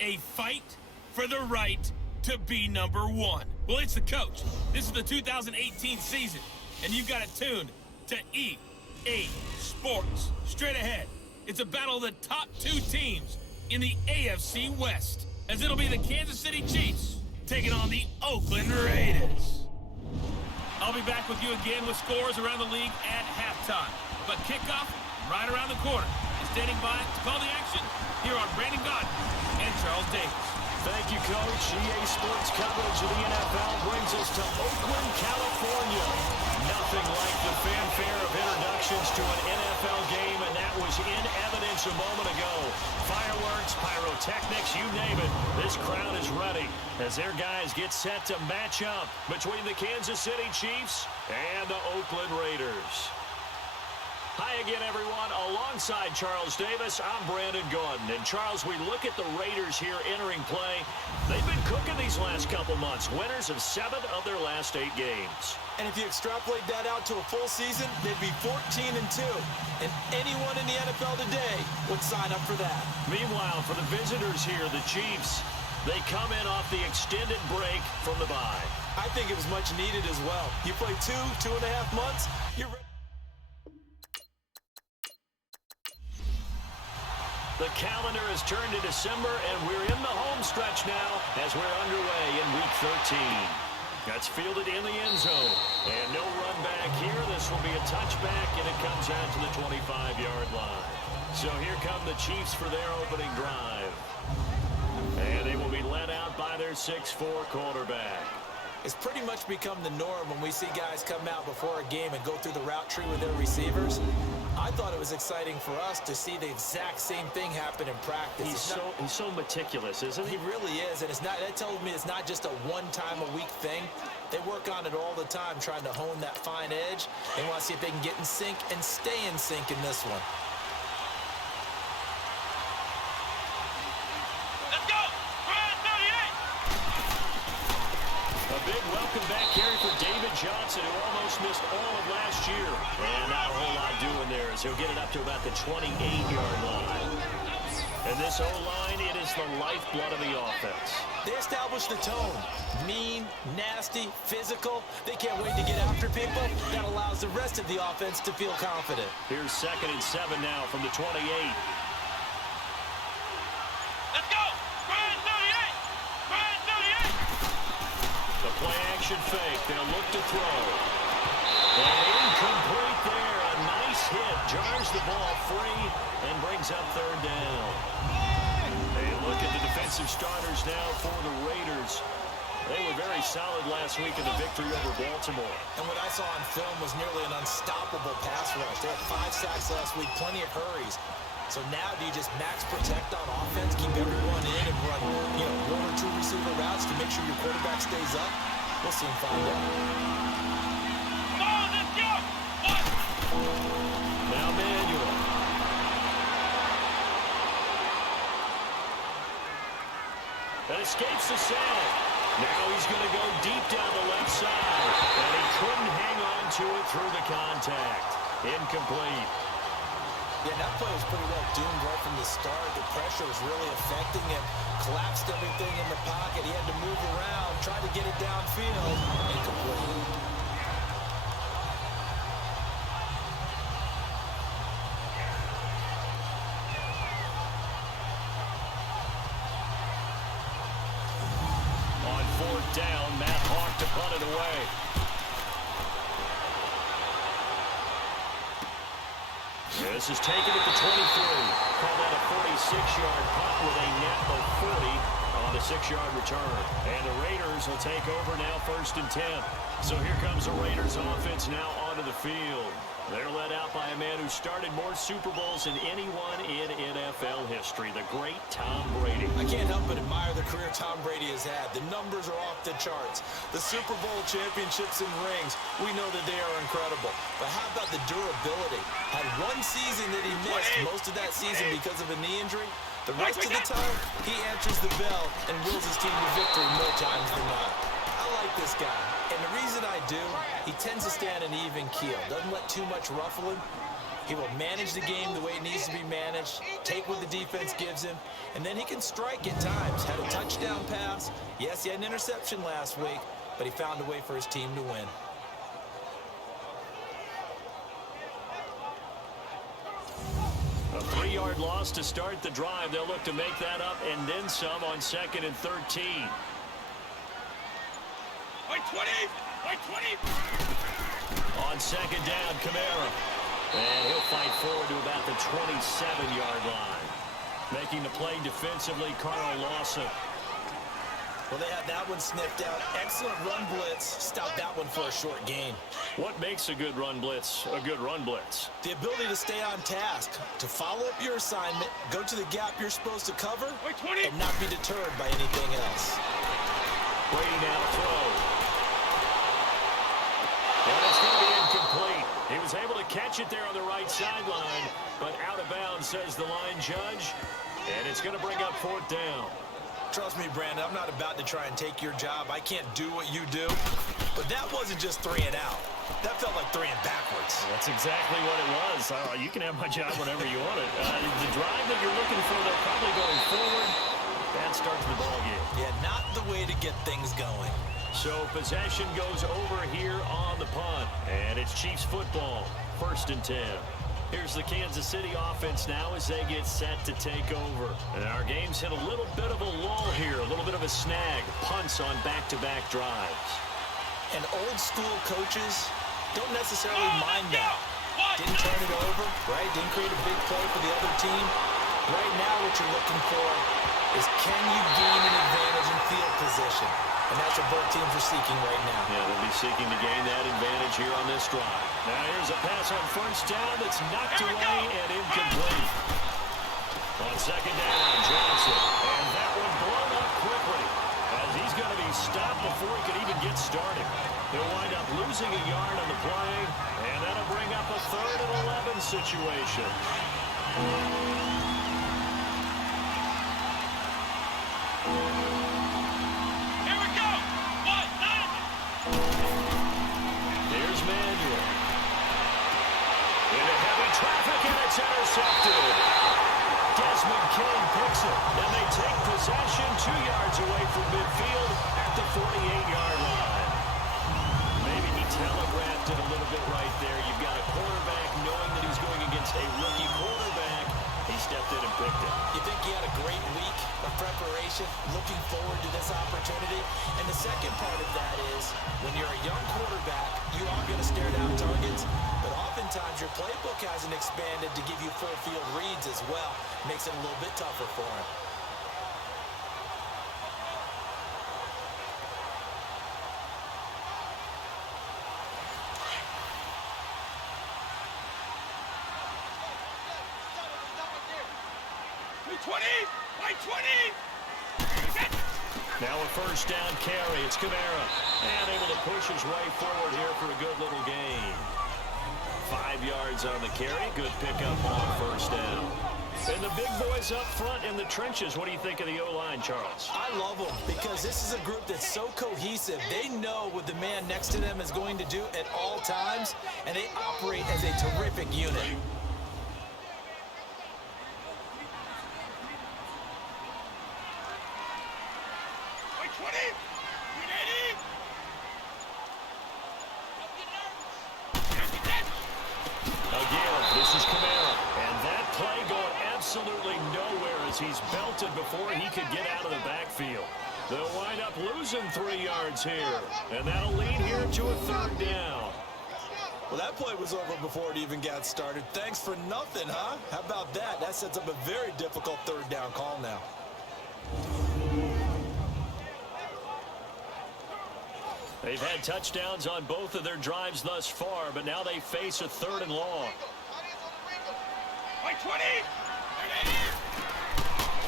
A fight for the right to be number one. Well, it's the coach. This is the 2018 season, and you've got it tuned to EA Sports. Straight ahead, it's a battle of the top two teams in the AFC West, as it'll be the Kansas City Chiefs taking on the Oakland Raiders. I'll be back with you again with scores around the league at halftime. But kickoff right around the corner. And standing by to call the action, here are Brandon Godden and Charles Davis. Thank you, Coach. EA Sports coverage of the NFL brings us to Oakland, California. Nothing like the fanfare of introductions to an NFL game, and that was in evidence a moment ago. Fireworks, pyrotechnics, you name it. This crowd is ready as their guys get set to match up between the Kansas City Chiefs and the Oakland Raiders. Hi again, everyone. Alongside Charles Davis, I'm Brandon Godden. And Charles, we look at the Raiders here entering play. They've been cooking these last couple months, winners of 7 of their last 8 games. And if you extrapolate that out to a full season, they'd be 14-2. And anyone in the NFL today would sign up for that. Meanwhile, for the visitors here, the Chiefs, they come in off the extended break from the bye. I think it was much needed as well. You play 2.5 months, you're ready. The calendar has turned to December, and we're in the home stretch now as we're underway in Week 13. That's fielded in the end zone. And no run back here. This will be a touchback, and it comes out to the 25-yard line. So here come the Chiefs for their opening drive. And they will be led out by their 6'4 quarterback. It's pretty much become the norm when we see guys come out before a game and go through the route tree with their receivers. I thought it was exciting for us to see the exact same thing happen in practice. He's so meticulous, isn't he? He really is, and that tells me it's not just a one-time-a-week thing. They work on it all the time, trying to hone that fine edge. They want to see if they can get in sync and stay in sync in this one. Big welcome back carry for David Johnson, who almost missed all of last year. And not a whole lot doing there as he'll get it up to about the 28-yard line. And this O-line, it is the lifeblood of the offense. They establish the tone. Mean, nasty, physical. They can't wait to get after people. That allows the rest of the offense to feel confident. Here's 2nd and 7 now from the 28. Play-action fake. They'll look to throw. And incomplete there. A nice hit. Jars the ball free and brings up 3rd down. They look at the defensive starters now for the Raiders. They were very solid last week in the victory over Baltimore. And what I saw on film was nearly an unstoppable pass rush. They had 5 sacks last week, plenty of hurries. So now do you just max protect on offense, keep everyone in and run, 1 or 2 receiver routes to make sure your quarterback stays up? We'll soon find out. Come on, let's go! Now Manuel. That escapes the sack. Now he's going to go deep down the left side. And he couldn't hang on to it through the contact. Incomplete. Yeah, that play was pretty well doomed right from the start. The pressure was really affecting him. Collapsed everything in the pocket. He had to move around, try to get it downfield. Incomplete. On 4th down, Matt Hawk to punt it away. This is taken at the 23. Call that a 46-yard punt with a net of 40 on the 6-yard return. And the Raiders will take over now 1st and 10. So here comes the Raiders offense now onto the field. They're led out by a man who started more Super Bowls than anyone in NFL history, the great Tom Brady. I can't help but admire the career Tom Brady has had. The numbers are off the charts. The Super Bowl championships and rings, we know that they are incredible. But how about the durability? Had 1 season that he missed, most of that season because of a knee injury. The rest of the time, he answers the bell and wills his team to victory more times than not. I like this guy. And the reason I do, he tends to stay on an even keel. Doesn't let too much ruffle him. He will manage the game the way it needs to be managed, take what the defense gives him, and then he can strike at times. Had a touchdown pass. Yes, he had an interception last week, but he found a way for his team to win. A 3-yard loss to start the drive. They'll look to make that up and then some on 2nd and 13. By 20! By 20! On 2nd down, Kamara. And he'll fight forward to about the 27-yard line. Making the play defensively, Carl Lawson. Well, they had that one sniffed out. Excellent run blitz. Stopped that one for a short gain. What makes a good run blitz a good run blitz? The ability to stay on task, to follow up your assignment, go to the gap you're supposed to cover, and not be deterred by anything else. Brady now throw. And it's going to be incomplete. He was able to catch it there on the right sideline, but out of bounds, says the line judge. And it's going to bring up 4th down. Trust me, Brandon, I'm not about to try and take your job. I can't do what you do. But that wasn't just 3 and out. That felt like 3 and backwards. That's exactly what it was. You can have my job whenever you want it. The drive that you're looking for, they're probably going forward. Bad start to the ballgame. Yeah, not the way to get things going. So possession goes over here on the punt. And it's Chiefs football. 1st and 10. Here's the Kansas City offense now as they get set to take over. And our game's hit a little bit of a lull here, a little bit of a snag. Punts on back-to-back drives. And old school coaches don't necessarily mind that. Didn't turn it over, right? Didn't create a big play for the other team. Right now what you're looking for is can you gain an advantage in field position? And that's what both teams are seeking right now. Yeah, they'll be seeking to gain that advantage here on this drive. Now here's a pass on 1st down that's knocked away and incomplete. On 2nd down, Johnson. And that one blown up quickly as he's going to be stopped before he could even get started. He'll wind up losing a yard on the play, and that'll bring up a 3rd and 11 situation. Intercepted. Desmond King picks it, and they take possession 2 yards away from midfield at the 48-yard line. Maybe he telegraphed it a little bit right there. You've got a quarterback knowing that he's going against a rookie quarterback. He stepped in and picked it. You think he had a great week of preparation, looking forward to this opportunity? And the second part of that is, when you're a young quarterback, you are going to stare down targets, but oftentimes your playbook hasn't expanded to give you full field reads as well. Makes it a little bit tougher for him. Now a 1st down carry. It's Kamara. And able to push his way forward here for a good little gain. 5 yards on the carry. Good pickup on 1st down. And the big boys up front in the trenches. What do you think of the O-line, Charles? I love them because this is a group that's so cohesive. They know what the man next to them is going to do at all times, and they operate as a terrific unit. This is Kamara, and that play going absolutely nowhere as he's belted before he could get out of the backfield. They'll wind up losing 3 yards here, and that'll lead here to a 3rd down. Well, that play was over before it even got started. Thanks for nothing, huh? How about that? That sets up a very difficult 3rd down call now. They've had touchdowns on both of their drives thus far, but now they face a 3rd and long.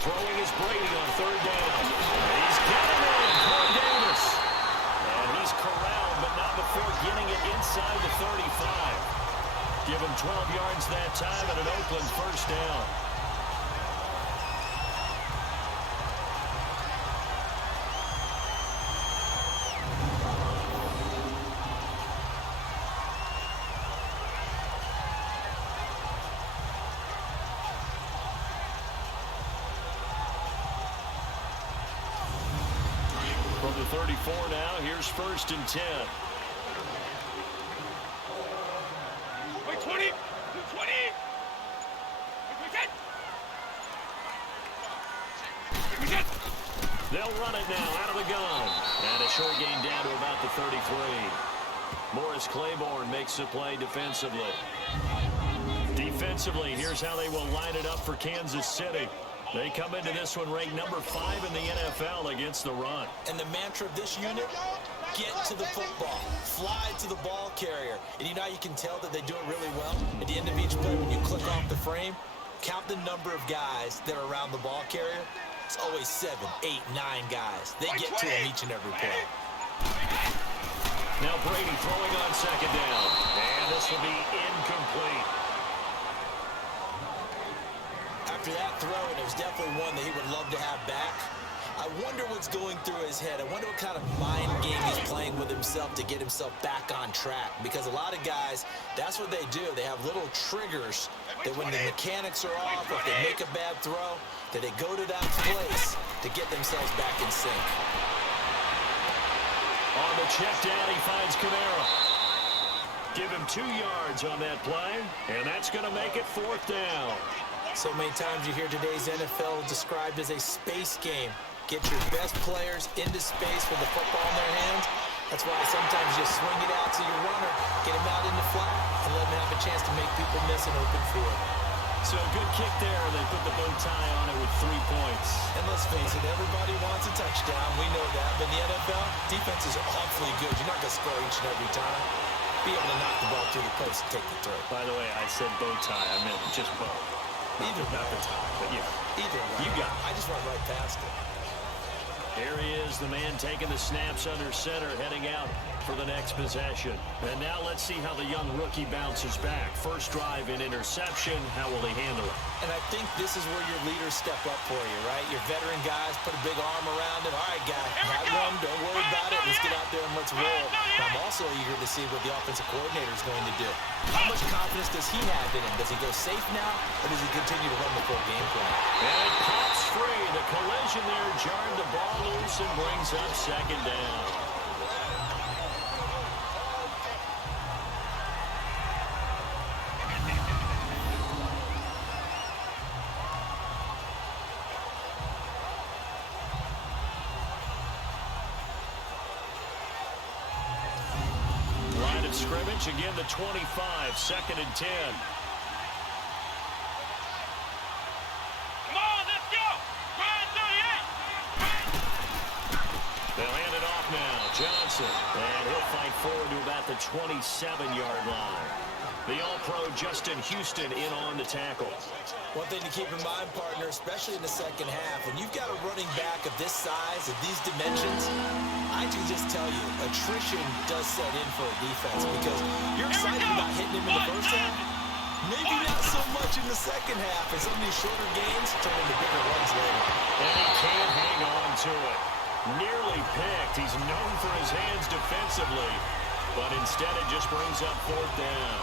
Throwing is Brady on 3rd down. He's getting in. Poor Davis. And he's corralled, but not before getting it inside the 35. Give him 12 yards that time and an Oakland 1st down. From the 34 now, here's 1st and 10. Wait, 20! 20! They'll run it now out of the gun. And a short gain down to about the 33. Morris Claiborne makes the play defensively. Defensively, here's how they will line it up for Kansas City. They come into this one ranked number 5 in the NFL against the run. And the mantra of this unit, get to the football. Fly to the ball carrier. And you know how you can tell that they do it really well? At the end of each play, when you click off the frame, count the number of guys that are around the ball carrier. It's always 7, 8, 9 guys. They get to him each and every play. Now Brady throwing on 2nd down. And this will be incomplete. After that throw, and it was definitely one that he would love to have back, I wonder what's going through his head. I wonder what kind of mind game he's playing with himself to get himself back on track. Because a lot of guys, that's what they do. They have little triggers that when the mechanics are off, or if they make a bad throw, that they go to that place to get themselves back in sync. On the check down, he finds Kamara. Give him 2 yards on that play, and that's going to make it 4th down. So many times you hear today's NFL described as a space game. Get your best players into space with the football in their hands. That's why sometimes you swing it out to your runner, get him out in the flat, and let him have a chance to make people miss an open field. So a good kick there. They put the bow tie on it with 3 points. And let's face it, everybody wants a touchdown. We know that. But in the NFL, defenses are awfully good. You're not going to score each and every time. Be able to knock the ball through the post and take the throw. By the way, I said bow tie. I meant just bow. Either Not the tie, but yeah. Either way. You got it. I just went right past it. Here he is, the man taking the snaps under center, heading out for the next possession. And now let's see how the young rookie bounces back. First drive in interception. How will he handle it? And I think this is where your leaders step up for you, right? Your veteran guys put a big arm around him. All right, guy, have one. Don't worry about it. Let's get out there and let's roll. And I'm also eager to see what the offensive coordinator is going to do. How much confidence does he have in him? Does he go safe now, or does he continue to run the full game plan? And it pops free. The collision there jarred the ball loose and brings up 2nd down. Line of scrimmage, again the 25, 2nd and 10. They'll hand it off now. Johnson. And he'll fight forward to about the 27-yard line. The All-Pro Justin Houston in on the tackle. One thing to keep in mind, partner, especially in the second half, when you've got a running back of this size, of these dimensions, I can just tell you, attrition does set in for a defense because you're excited about hitting him in the first half. Maybe not so much in the second half, and some of these shorter gains turn into bigger runs later. And he can't hang on to it. Nearly picked. He's known for his hands defensively, but instead it just brings up 4th down.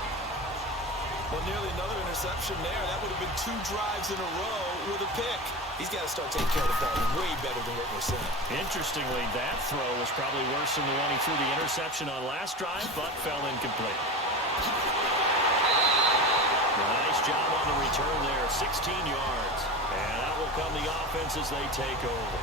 Well, nearly another interception there. That would have been 2 drives in a row with a pick. He's got to start taking care of the ball way better than what we're seeing. Interestingly, that throw was probably worse than the one he threw the interception on last drive, but fell incomplete. Nice job on the return there, 16 yards. And out will come the offense as they take over.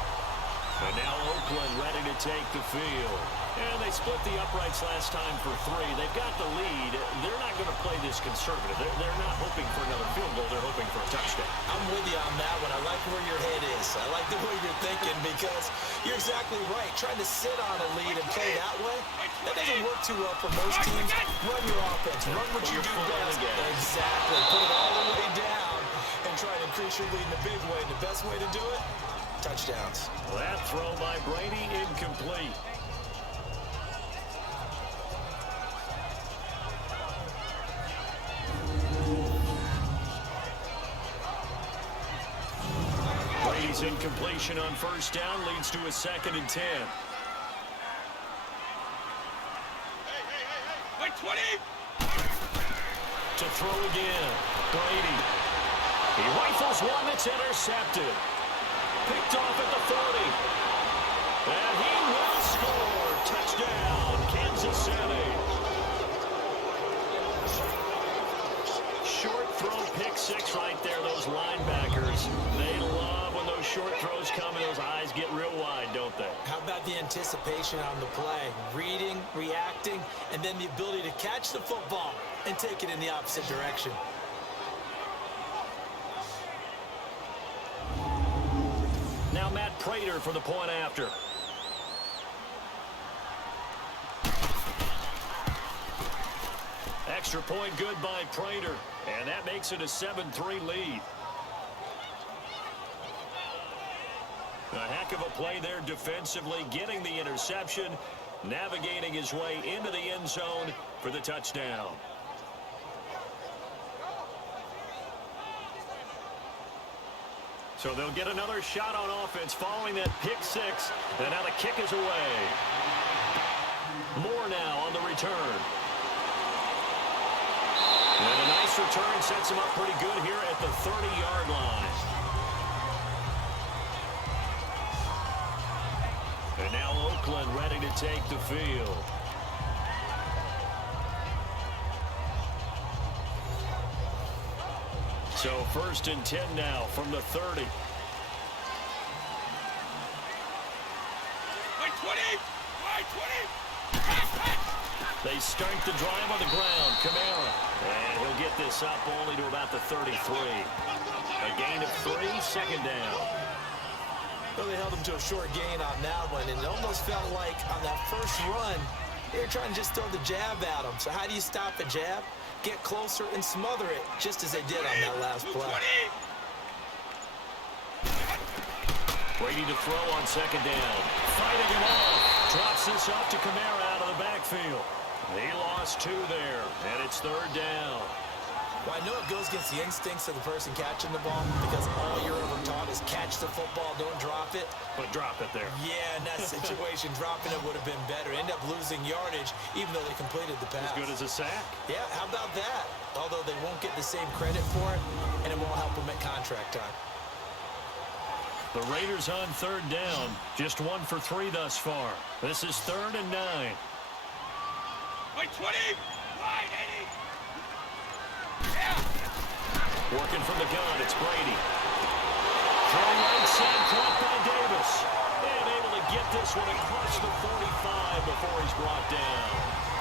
And now Oakland ready to take the field. And they split the uprights last time for 3. They've got the lead. They're not going to play this conservative. They're not hoping for another field goal. They're hoping for a touchdown. I'm with you on that one. I like where your head is. I like the way you're thinking because you're exactly right. Trying to sit on a lead and play that way, that doesn't work too well for most teams. Run your offense. Run what you do best. Exactly. Put it all the way down and try to increase your lead in a big way. And the best way to do it, touchdowns. That throw by Brady incomplete. Brady's incompletion on first down leads to a 2nd and 10. Wait, 20! To throw again. Brady. He rifles one that's intercepted. Picked off at the 40. And he will Touchdown, Kansas City. Short throw pick six right there. Those linebackers, they love when those short throws come and those eyes get real wide, don't they? How about the anticipation on the play? Reading, reacting, and then the ability to catch the football and take it in the opposite direction. Now Matt Prater for the point after. Extra point good by Prater, and that makes it a 7-3 lead. A heck of a play there defensively, getting the interception, navigating his way into the end zone for the touchdown. So they'll get another shot on offense following that pick six, and now the kick is away. Moore now on the return. And a nice return sets him up pretty good here at the 30-yard line. And now Oakland ready to take the field. So 1st and 10 now from the 30. Wide 20! Wide 20! They start the drive on the ground. Kamara. And he'll get this up only to about the 33. A gain of 3, 2nd down. Well, they held him to a short gain on that one, and it almost felt like on that first run, they were trying to just throw the jab at him. So how do you stop a jab? Get closer and smother it, just as they did on that last play. Brady to throw on 2nd down. Fighting him off. Drops this off to Kamara out of the backfield. He lost 2 there, and it's 3rd down. Well, I know it goes against the instincts of the person catching the ball because all you're ever taught is catch the football, don't drop it. But drop it there. Yeah, in that situation, dropping it would have been better. End up losing yardage, even though they completed the pass. As good as a sack. Yeah, how about that? Although they won't get the same credit for it, and it won't help them at contract time. The Raiders on 3rd down. Just 1 for 3 thus far. This is 3rd and 9. Wide 20! Wide 80! Working from the gun, it's Brady. Throwing right side, caught by Davis. And able to get this one across the 45 before he's brought down.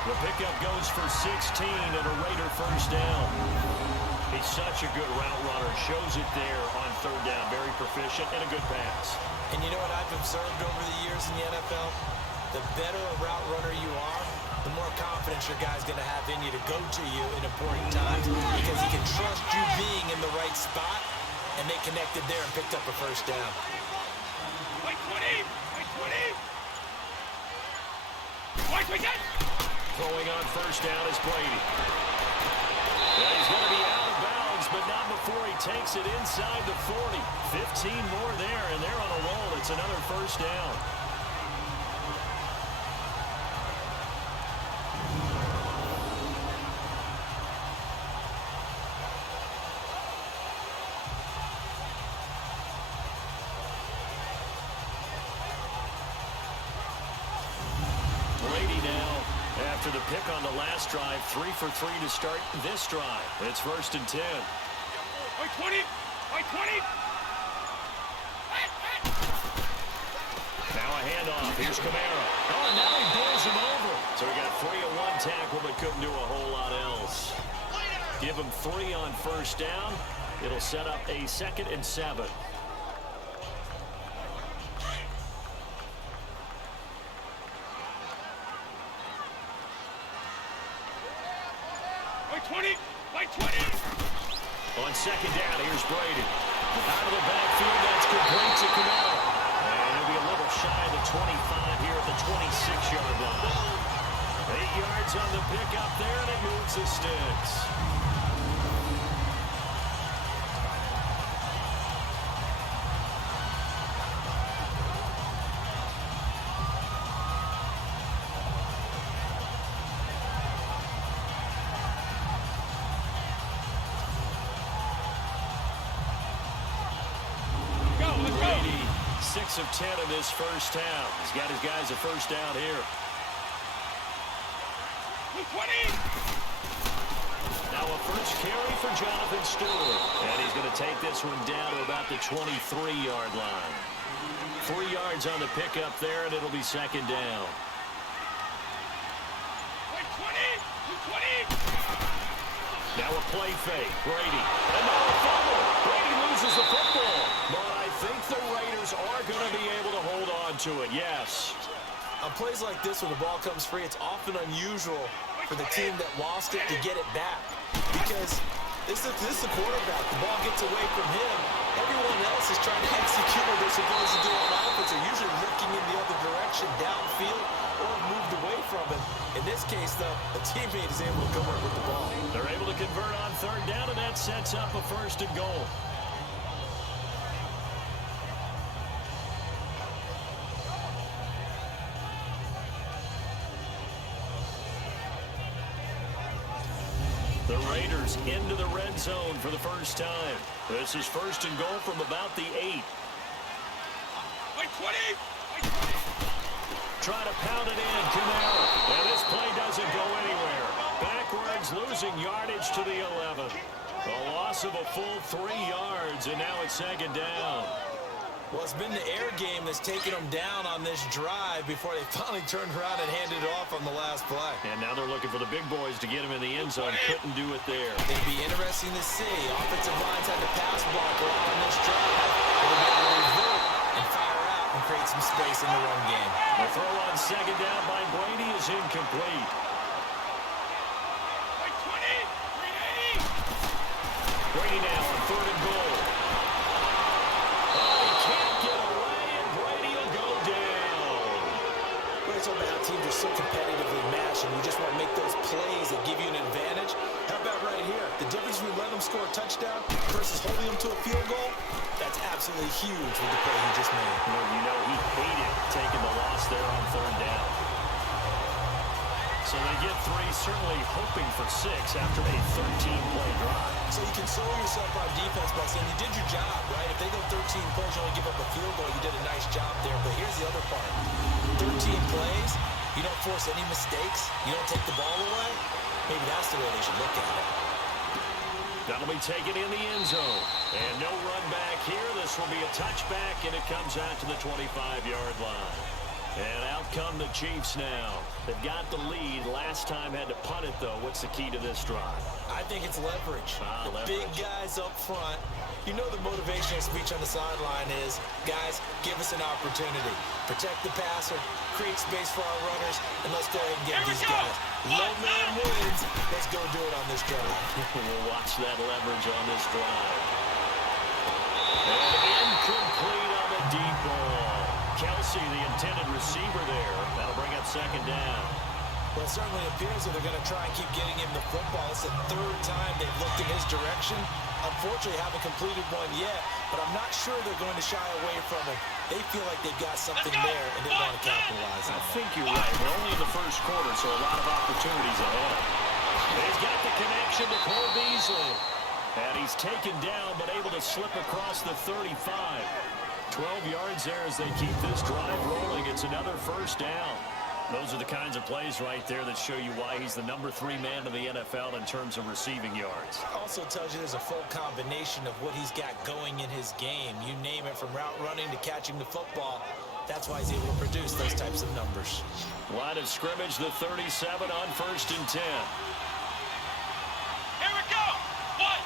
The pickup goes for 16 and a Raider 1st down. He's such a good route runner. Shows it there on 3rd down. Very proficient and a good pass. And you know what I've observed over the years in the NFL? The better a route runner you are, the more confidence your guy's going to have in you to go to you in important times because he can trust you being in the right spot, and they connected there and picked up a 1st down. Wide 20! Wide 20! Wide 20! Throwing on 1st down is Brady. And he's going to be out of bounds, but not before he takes it inside the 40. 15 more there, and they're on a roll. It's another 1st down. After the pick on the last drive, 3 for 3 to start this drive. It's 1st and 10. Wide 20! Wide 20! Now a handoff. Here's Kamara. Oh, and now he bowls him over. So we got 3 on 1 tackle, but couldn't do a whole lot else. Give him 3 on 1st down. It'll set up a 2nd and 7. Wide 20! Wide 20! On 2nd down, here's Brady. Out of the backfield, that's complete to Kamara. And he'll be a little shy of the 25 here at the 26-yard line. 8 yards on the pickup there, and it moves the sticks. Let's go! 6 of 10 in this 1st half. He's got his guys a 1st down here. Now a first carry for Jonathan Stewart. And he's going to take this one down to about the 23-yard line. 3 yards on the pickup there, and it'll be second down. Now a play fake. Brady. And now a fumble. Brady loses the football. But I think the Raiders are going to be able to hold on to it, yes. On plays like this, when the ball comes free, it's often unusual for the team that lost it to get it back. Because this is the quarterback. The ball gets away from him. Everyone else is trying to execute what they're supposed to do on offense. They're usually looking in the other direction, downfield, or moved away from it. In this case, though, a teammate is able to come up with the ball. They're able to convert on third down, and that sets up a first and goal. The Raiders into the red zone for the first time. This is first and goal from about the 8. Try to pound it in, Camara. And this play doesn't go anywhere. Backwards, losing yardage to the 11. A loss of a full 3 yards, and now it's second down. Well, it's been the air game that's taken them down on this drive before they finally turned around and handed it off on the last play. And now they're looking for the big boys to get him in the end zone. Couldn't do it there. It'd be interesting to see. Offensive lines had the pass block a lot on this drive. They'll be able to revert and fire out and create some space in the run game. The throw on second down by Brady is incomplete. Brady now on third and goal. It's all about how teams are so competitively matched, and you just want to make those plays that give you an advantage. How about right here? The difference between letting them score a touchdown versus holding them to a field goal, that's absolutely huge with the play he just made. Well, you know, he hated taking the loss there on third down. So they get 3, certainly hoping for 6 after a 13-play drive. So you console yourself on defense by saying you did your job, right? If they go 13 plays, you only give up a field goal, you did a nice job there. But here's the other part. 13 plays, you don't force any mistakes, you don't take the ball away. Maybe that's the way they should look at it. That'll be taken in the end zone. And no run back here. This will be a touchback, and it comes out to the 25-yard line. And out come the Chiefs now. They've got the lead. Last time had to punt it, though. What's the key to this drive? I think it's leverage. The Leverage. big guys up front. You know the motivational speech on the sideline is, guys, give us an opportunity. Protect the passer, create space for our runners, and let's go ahead and get these guys. Low man wins. Let's go do it on this drive. We'll watch that leverage on this drive. And incomplete on the deep ball. Kelsey, the intended receiver there. That'll bring up second down. Well, it certainly appears that they're going to try and keep getting him the football. It's the 3rd time they've looked in his direction. Unfortunately, haven't completed one yet, but I'm not sure they're going to shy away from it. They feel like they've got something there, and they want to capitalize on it. I think you're right. We're only in the first quarter, so a lot of opportunities ahead. He's got the connection to Cole Beasley. And he's taken down, but able to slip across the 35. 12 yards there as they keep this drive rolling. It's another first down. Those are the kinds of plays right there that show you why he's the number 3 man in the NFL in terms of receiving yards. Also tells you there's a full combination of what he's got going in his game. You name it, from route running to catching the football. That's why he's able to produce those types of numbers. Line of scrimmage, the 37 on 1st and 10. Here we go. What?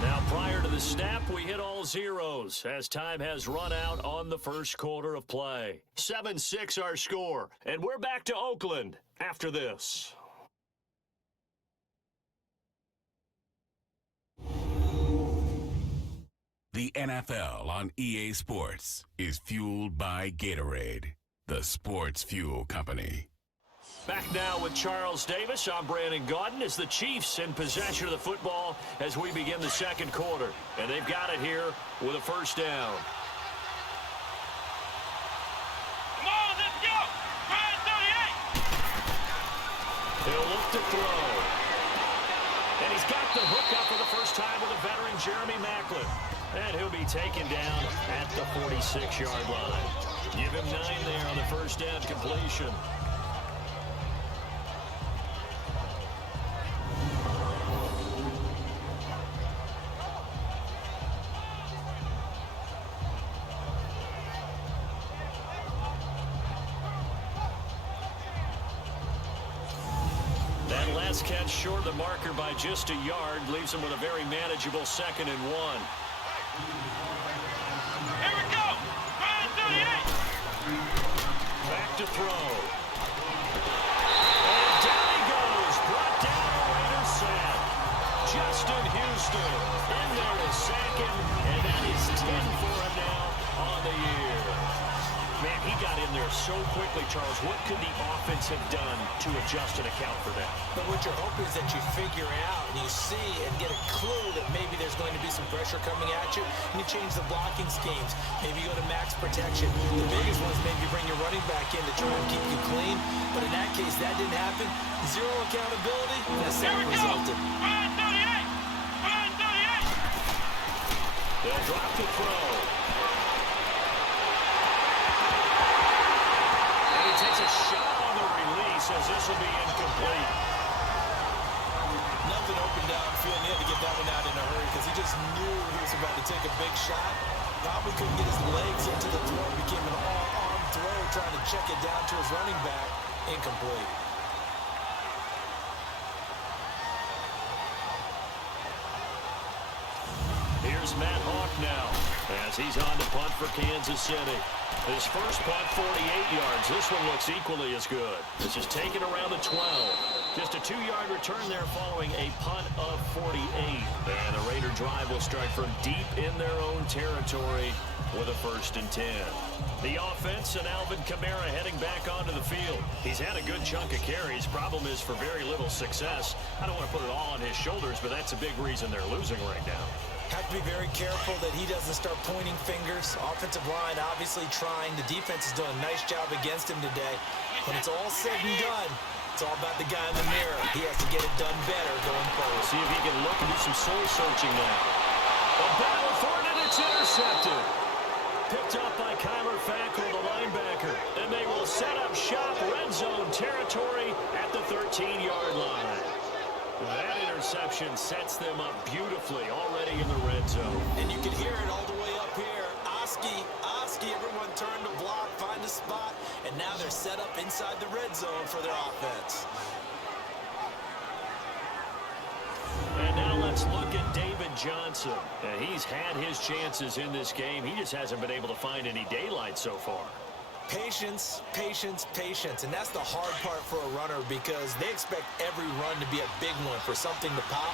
Now, prior to the snap, we hit all zeros as time has run out on the first quarter of play. 7-6 our score, and we're back to Oakland after this. The NFL on EA Sports is fueled by Gatorade, the sports fuel company. Back now with Charles Davis. I'm Brandon Gaudin as the Chiefs in possession of the football as we begin the second quarter. And they've got it here with a first down. Come on, let's go. Ryan 38. He'll look to throw. And he's got the hook up for the first time with a veteran, Jeremy Maclin. And he'll be taken down at the 46-yard line. Give him 9 there on the first down completion. That last catch short of the marker by just a yard leaves him with a very manageable 2nd and 1. Here we go! 38! Back to throw. And down he goes. Brought down a Raiders sack. Justin Houston in there to sack him, and that is 10 for him now on the year. Man, he got in there so quickly, Charles. What could the offense have done to adjust and account for that? But what you're hoping is that you figure out and you see and get a clue that maybe there's going to be some pressure coming at you, and you change the blocking schemes. Maybe you go to max protection. The biggest one is maybe you bring your running back in to try and keep you clean. But in that case, that didn't happen. Zero accountability, and a sack resulted. 38! They'll drop the throw. Takes a shot on the release as this will be incomplete. Nothing open downfield, and he had to get that one out in a hurry because he just knew he was about to take a big shot. Probably couldn't get his legs into the throw. Became an all-arm throw, trying to check it down to his running back. Incomplete. Here's Matt Hawk now as he's on to punt for Kansas City. His first punt, 48 yards. This one looks equally as good. This is taken around the 12. Just a 2-yard return there following a punt of 48. And the Raider drive will start from deep in their own territory with a 1st and 10. The offense and Alvin Kamara heading back onto the field. He's had a good chunk of carries. Problem is for very little success. I don't want to put it all on his shoulders, but that's a big reason they're losing right now. Have to be very careful that he doesn't start pointing fingers. Offensive line obviously trying. The defense is doing a nice job against him today. When it's all said and done, it's all about the guy in the mirror. He has to get it done better going forward. See if he can look and do some soul searching now. A battle for it, and it's intercepted. Picked up by Kyler Fackrell, the linebacker. And they will set up shop, red zone territory at the 13-yard line. That interception sets them up beautifully already in the red zone. And you can hear it all the way up here. Oski, everyone turned to block, find a spot, and now they're set up inside the red zone for their offense. And now let's look at David Johnson. And he's had his chances in this game. He just hasn't been able to find any daylight so far. Patience, patience, patience. And that's the hard part for a runner because they expect every run to be a big one for something to pop.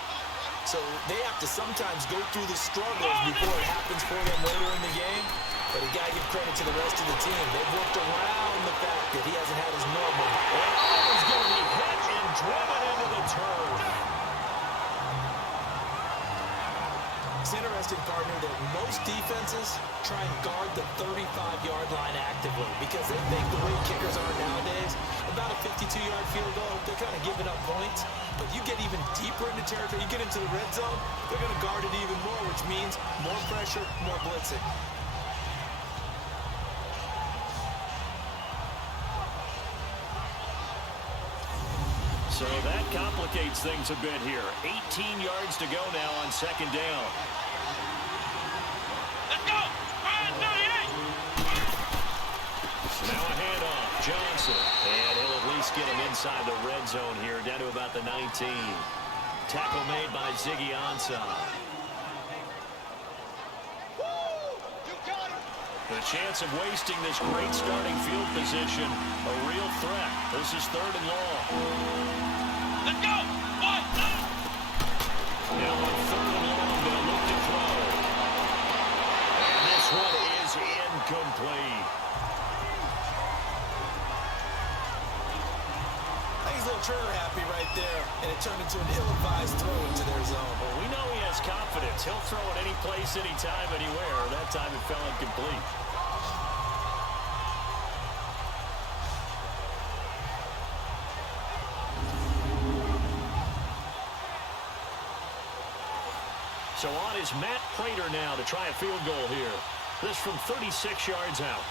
So they have to sometimes go through the struggles before it happens for them later in the game. But you got to give credit to the rest of the team. They've worked around the fact that he hasn't had his normal. And he's going to be hit and driven into the turf. It's interesting, partner, that most defenses try and guard the 35-yard line actively because they think the way kickers are nowadays, about a 52-yard field goal, they're kind of giving up points. But you get even deeper into territory, you get into the red zone, they're going to guard it even more, which means more pressure, more blitzing. So that complicates things a bit here. 18 yards to go now on 2nd down. Let's go! 38! Now a handoff. Johnson. And he'll at least get him inside the red zone here, down to about the 19. Tackle made by Ziggy Ansah. The chance of wasting this great starting field position, a real threat. This is 3rd and long. Let's go! 1! Now on 3rd and long, they'll look to throw. And this one is incomplete. He's a little trigger happy right there, and it turned into an ill-advised throw into their zone. Well, we know he has confidence. He'll throw it any place, anytime, anywhere. That time it fell incomplete. So on is Matt Prater now to try a field goal here. This from 36 yards out.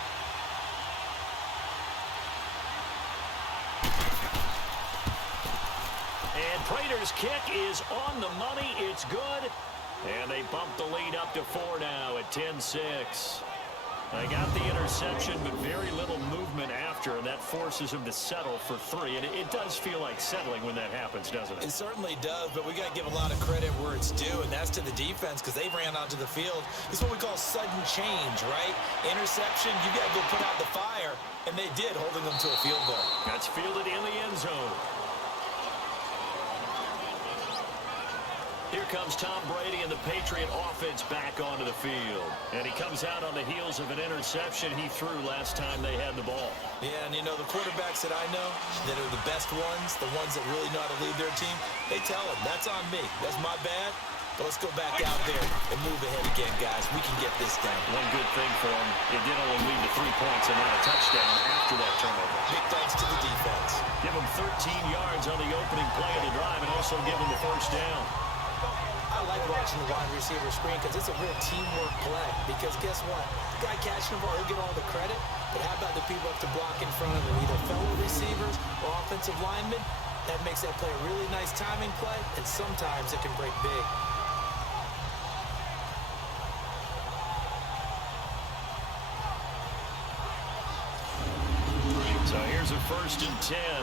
Prater's kick is on the money. It's good. And they bump the lead up to 4 now at 10-6. They got the interception, but very little movement after, and that forces him to settle for 3. And it does feel like settling when that happens, doesn't it? It certainly does, but we got to give a lot of credit where it's due, and that's to the defense because they ran onto the field. It's what we call sudden change, right? Interception, you got to go put out the fire, and they did, holding them to a field goal. That's fielded in the end zone. Here comes Tom Brady and the Patriot offense back onto the field. And he comes out on the heels of an interception he threw last time they had the ball. Yeah, and you know, the quarterbacks that I know that are the best ones, the ones that really know how to lead their team, they tell them, that's on me. That's my bad. But let's go back out there and move ahead again, guys. We can get this done. One good thing for him, it did only lead to 3 points and not a touchdown after that turnover. Big thanks to the defense. Give him 13 yards on the opening play of the drive and also give him the first down. I like watching the wide receiver screen because it's a real teamwork play. Because guess what? The guy catching the ball, he'll get all the credit. But how about the people up to block in front of him, either fellow receivers or offensive linemen? That makes that play a really nice timing play, and sometimes it can break big. So here's a 1st and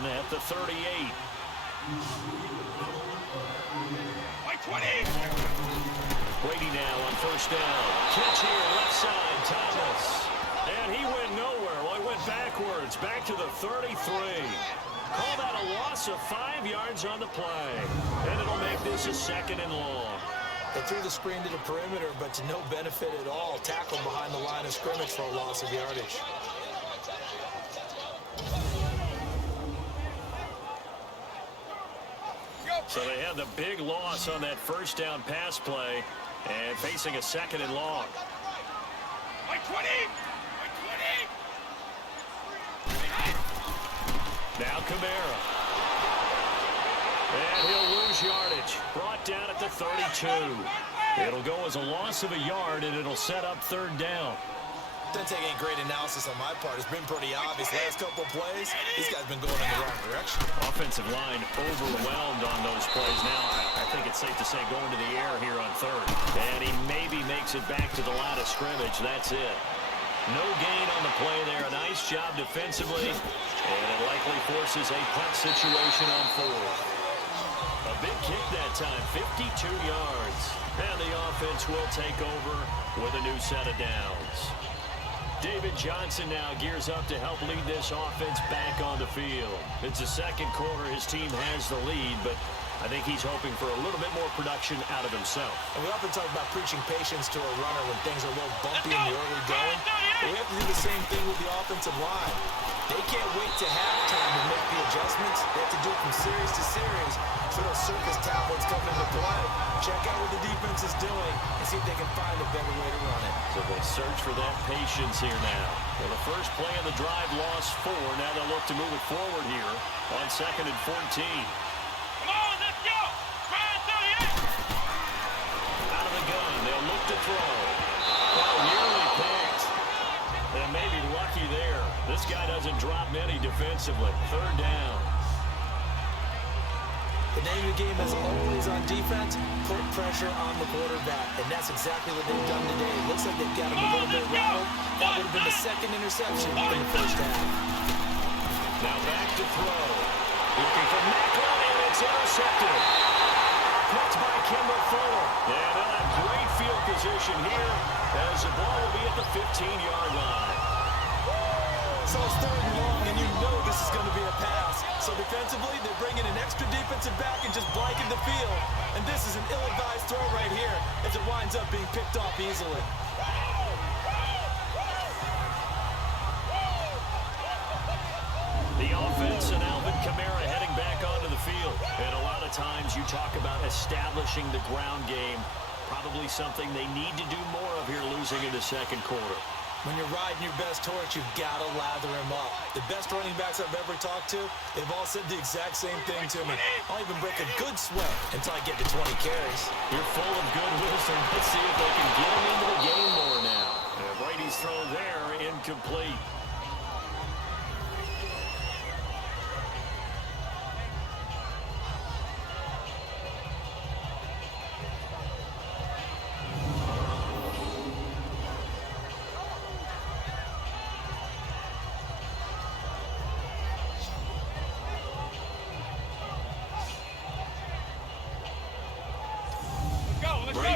10 at the 38. Brady now on 1st down. Catch here, left side, Thomas. And he went nowhere. Well, he went backwards, back to the 33. Call that a loss of 5 yards on the play. And it'll make this a 2nd and long. They threw the screen to the perimeter, but to no benefit at all. Tackled behind the line of scrimmage for a loss of yardage. So they had the big loss on that 1st down pass play and facing a 2nd and long. Now Kamara. And he'll lose yardage. Brought down at the 32. It'll go as a loss of a yard, and it'll set up 3rd down. Doesn't take any great analysis on my part. It's been pretty obvious. Last couple of plays, these guys have been going in the wrong direction. Offensive line overwhelmed on those plays. Now, I think it's safe to say going to the air here on 3rd. And he maybe makes it back to the line of scrimmage. That's it. No gain on the play there. A nice job defensively. And it likely forces a punt situation on 4th. A big kick that time, 52 yards. And the offense will take over with a new set of downs. David Johnson now gears up to help lead this offense back on the field. It's the 2nd quarter. His team has the lead, but I think he's hoping for a little bit more production out of himself. And we often talk about preaching patience to a runner when things are a little bumpy in the early going. But we have to do the same thing with the offensive line. They can't wait to halftime to make the adjustments. They have to do it from series to series. So those circus tablets come into play. Check out what the defense is doing and see if they can find a better way to run it. So they search for that patience here now. Well, the first play of the drive lost 4. Now they'll look to move it forward here on 2nd and 14. Come on, let's go! Ryan 38! Out of the gun, they'll look to throw. Well, nearly picked. And maybe lucky there. This guy doesn't drop many defensively. 3rd down. The name of the game, as always on defense, put pressure on the quarterback. And that's exactly what they've done today. It looks like they've got him a little bit rattled. That would have been the 2nd interception in the 1st half. Now back to throw. Looking for Macklin, and it's intercepted. Picked by Kimber Fuller. And they'll have great field position here as the ball will be at the 15-yard line. So it's 3rd and long, and you know this is going to be a pass. So defensively, they're bringing an extra defensive back and just blanking the field. And this is an ill-advised throw right here as it winds up being picked off easily. The offense and Alvin Kamara heading back onto the field. And a lot of times you talk about establishing the ground game. Probably something they need to do more of here losing in the 2nd quarter. When you're riding your best horse, you've got to lather him up. The best running backs I've ever talked to, they've all said the exact same thing to me. I'll even break a good sweat until I get to 20 carries. You're full of good wisdom. Let's see if they can get him into the game more now. And Brady's throw there, incomplete.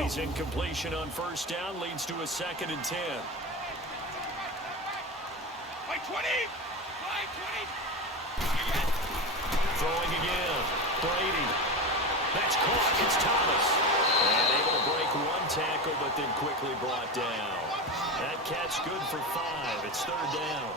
Brady's incompletion on first down leads to a 2nd and 10. By 20! By 20! Throwing again. Brady. That's caught. It's Thomas. And able to break one tackle, but then quickly brought down. That catch good for 5. It's 3rd down.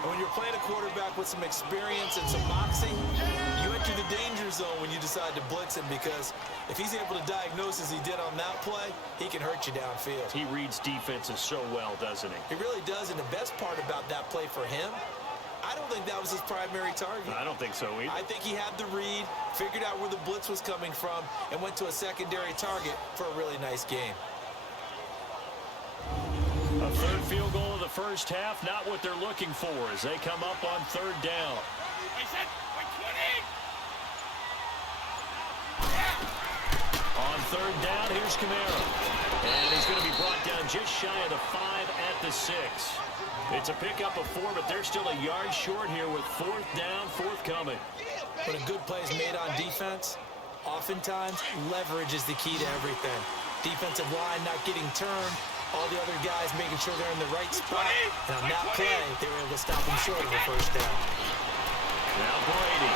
And when you're playing a quarterback with some experience and some moxie, you enter the danger zone when you decide to blitz him, because if he's able to diagnose as he did on that play, he can hurt you downfield. He reads defenses so well, doesn't he? He really does, and the best part about that play for him, I don't think that was his primary target. I don't think so either. I think he had the read, figured out where the blitz was coming from, and went to a secondary target for a really nice game. A 3rd field goal of the first half, not what they're looking for as they come up on 3rd down. On 3rd down, here's Kamara. And he's going to be brought down just shy of the 5 at the 6. It's a pickup of 4, but they're still a yard short here with 4th down, forthcoming. When a good play is made on defense, oftentimes leverage is the key to everything. Defensive line not getting turned, all the other guys making sure they're in the right spot. And on that play, they were able to stop him short of the first down. Now Brady.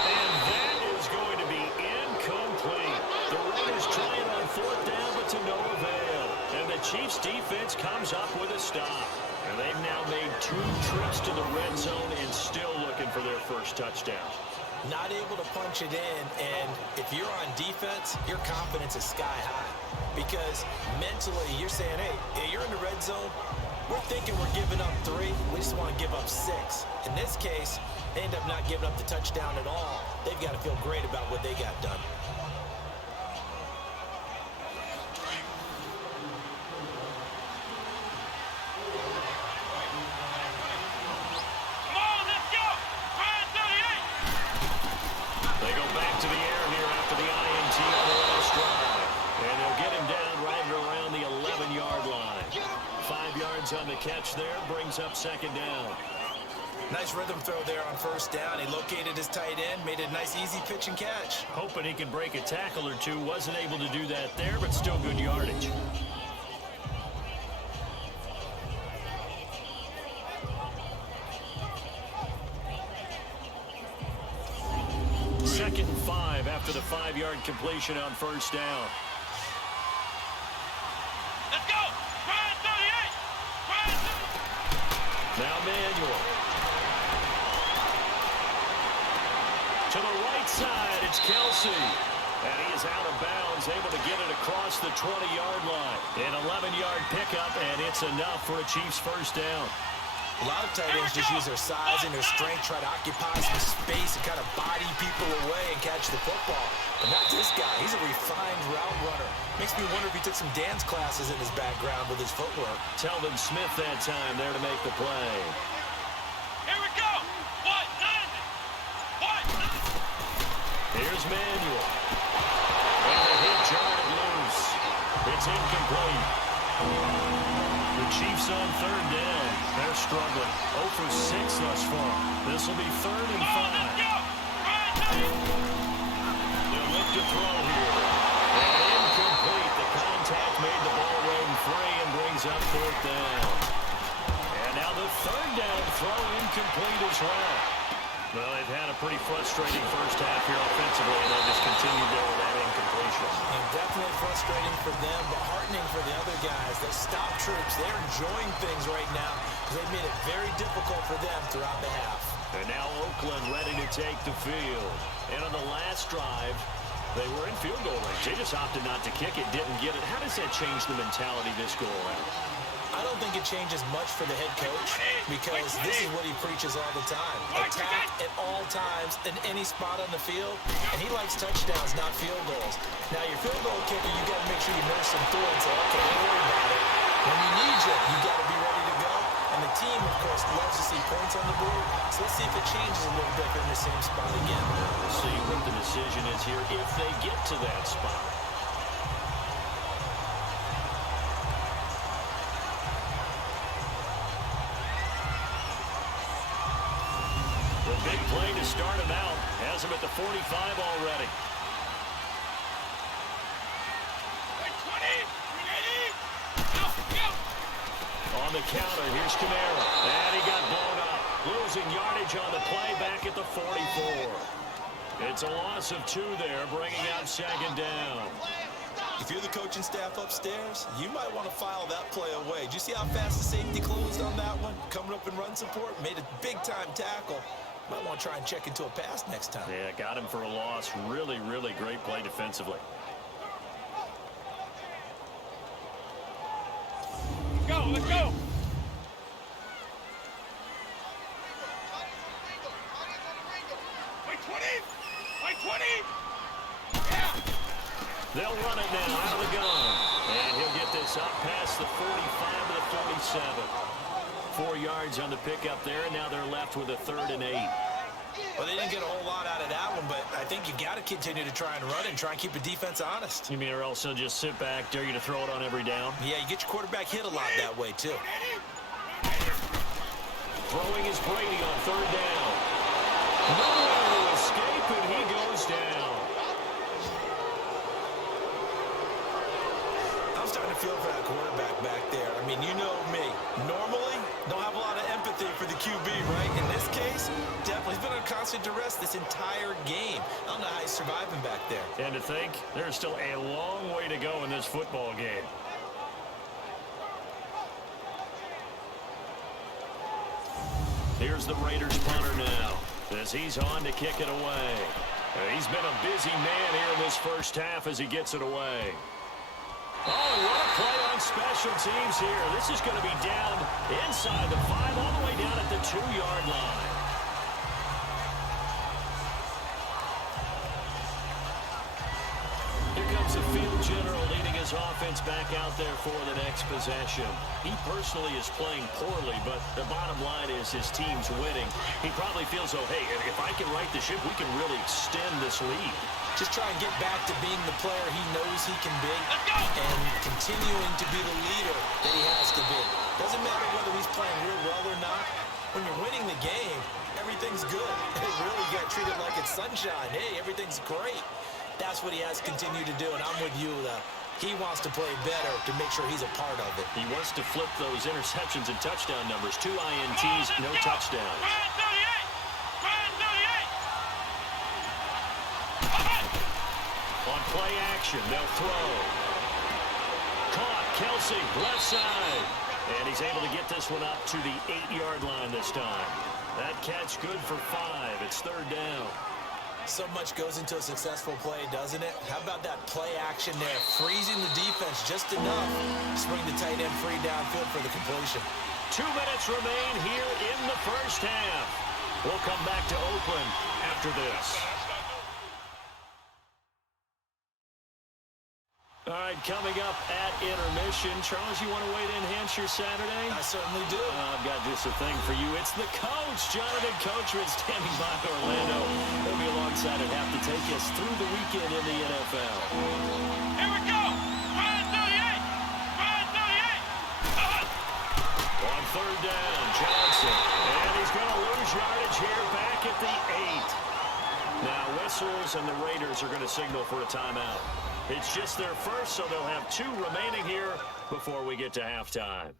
And that is going to be incomplete. The Raiders trying on 4th down, but to no avail. And the Chiefs defense comes up with a stop. And they've now made 2 trips to the red zone and still looking for their first touchdown. Not able to punch it in, and if you're on defense, your confidence is sky high. Because mentally, you're saying, hey, you're in the red zone. We're thinking we're giving up 3. We just want to give up 6. In this case, they end up not giving up the touchdown at all. They've got to feel great about what they got done. They go back to the air here after the INT on the last drive. And they'll get him down right around the 11-yard line. 5 yards on the catch there, brings up 2nd down. Nice rhythm throw there on first down. He located his tight end, made a nice easy pitch and catch. Hoping he could break a tackle or two. Wasn't able to do that there, but still good yardage. Second and 5 after the 5-yard completion on first down. Let's go! Brian 38! Brian 38! Now Manuel. To the right side, it's Kelsey. And he is out of bounds, able to get it across the 20-yard line. An 11-yard pickup, and it's enough for a Chiefs first down. A lot of tight ends just use their size and their strength, try to occupy some space and kind of body people away and catch the football. But not this guy. He's a refined route runner. Makes me wonder if he took some dance classes in his background with his footwork. Telvin Smith that time there to make the play. Here we go! What? What? Here's Manuel. And the hit jarred loose. It's incomplete. The Chiefs on 3rd down. They're struggling. 0 for 6 thus far. This will be 3rd and 5. They'll look to throw here. And incomplete. The contact made the ball run free and brings up 4th down. And now the 3rd down throw incomplete as well. Well, they've had a pretty frustrating first half here offensively, and they'll just continue there with that incompletion. And definitely frustrating for them, but heartening for the other guys. Those stop troops, they're enjoying things right now because they've made it very difficult for them throughout the half. And now Oakland ready to take the field. And on the last drive, they were in field goal range. They just opted not to kick it, didn't get it. How does that change the mentality this go around? I don't think it changes much for the head coach because this is what he preaches all the time. Attack at all times in any spot on the field, and he likes touchdowns, not field goals. Now, your field goal kicker, you got to make sure you nurse him through and say, okay, don't worry about it. When you need you got to be ready to go. And the team, of course, loves to see points on the board. So let's see if it changes a little bit in the same spot again. We'll see what the decision is here if they get to that spot. Big play to start him out. Has him at the 45 already. on the counter. Here's Kamara. And he got blown up. Losing yardage on the play back at the 44. It's a loss of 2 there, bringing out second down. If you're the coaching staff upstairs, you might want to file that play away. Did you see how fast the safety closed on that one? Coming up in run support, made a big-time tackle. Might want to try and check into a pass next time. Yeah, got him for a loss. Really, really great play defensively. Go, let's go. Wait, 20. Wait, 20. Yeah. They'll run it now out of the gun. And he'll get this up past the 45 to the 47. 4 yards on the pickup there, and now they're left with a 3rd and 8. Well, they didn't get a whole lot out of that one, but I think you've got to continue to try and run it and try and keep the defense honest. You mean or else they'll just sit back, dare you to throw it on every down? Yeah, you get your quarterback hit a lot that way, too. Throwing is Brady on 3rd down. Nowhere to escape, and he goes down. I'm starting to feel for that quarterback back there. I mean, you know me. Normally, don't have a lot of empathy for the QB, right? In this case, definitely. He's been on constant duress this entire game. I don't know how he's surviving back there. And to think, there's still a long way to go in this football game. Here's the Raiders punter now, as he's on to kick it away. He's been a busy man here in this first half as he gets it away. Oh, what a play on special teams here. This is going to be down inside the 5, all the way down at the 2-yard line. Here comes the field general leading his offense back out there for the next possession. He personally is playing poorly, but the bottom line is his team's winning. He probably feels, oh, hey, if I can right the ship, we can really extend this lead. Just try and get back to being the player he knows he can be and continuing to be the leader that he has to be. Doesn't matter whether he's playing real well or not. When you're winning the game, everything's good. Hey, really, you got treated like it's sunshine. Hey, everything's great. That's what he has to continue to do, and I'm with you. He wants to play better to make sure he's a part of it. He wants to flip those interceptions and touchdown numbers. 2 INTs, no touchdowns. On play action, they'll throw. Caught, Kelsey, left side. And he's able to get this one up to the 8-yard line this time. That catch good for 5. It's 3rd down. So much goes into a successful play, doesn't it? How about that play action there? Freezing the defense just enough to bring the tight end free downfield for the completion. 2 minutes remain here in the first half. We'll come back to Oakland after this. All right, coming up at intermission. Charles, you want to wait to enhance your Saturday? I certainly do. I've got just a thing for you. It's the coach, Jonathan Coachman, standing by Orlando. He'll be alongside at half to take us through the weekend in the NFL. Here we go. Run 38. Run 38. On 3rd down, Johnson. And he's going to lose yardage here back at the 8. Now, whistles and the Raiders are going to signal for a timeout. It's just their first, so they'll have 2 remaining here before we get to halftime.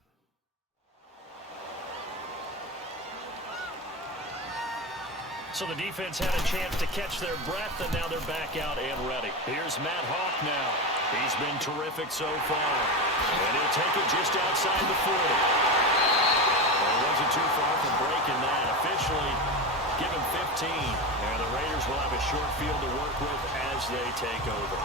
So the defense had a chance to catch their breath, and now they're back out and ready. Here's Matt Hawk now. He's been terrific so far. And he'll take it just outside the 40. Well, he wasn't too far from breaking that. Officially, give him 15. And the Raiders will have a short field to work with as they take over.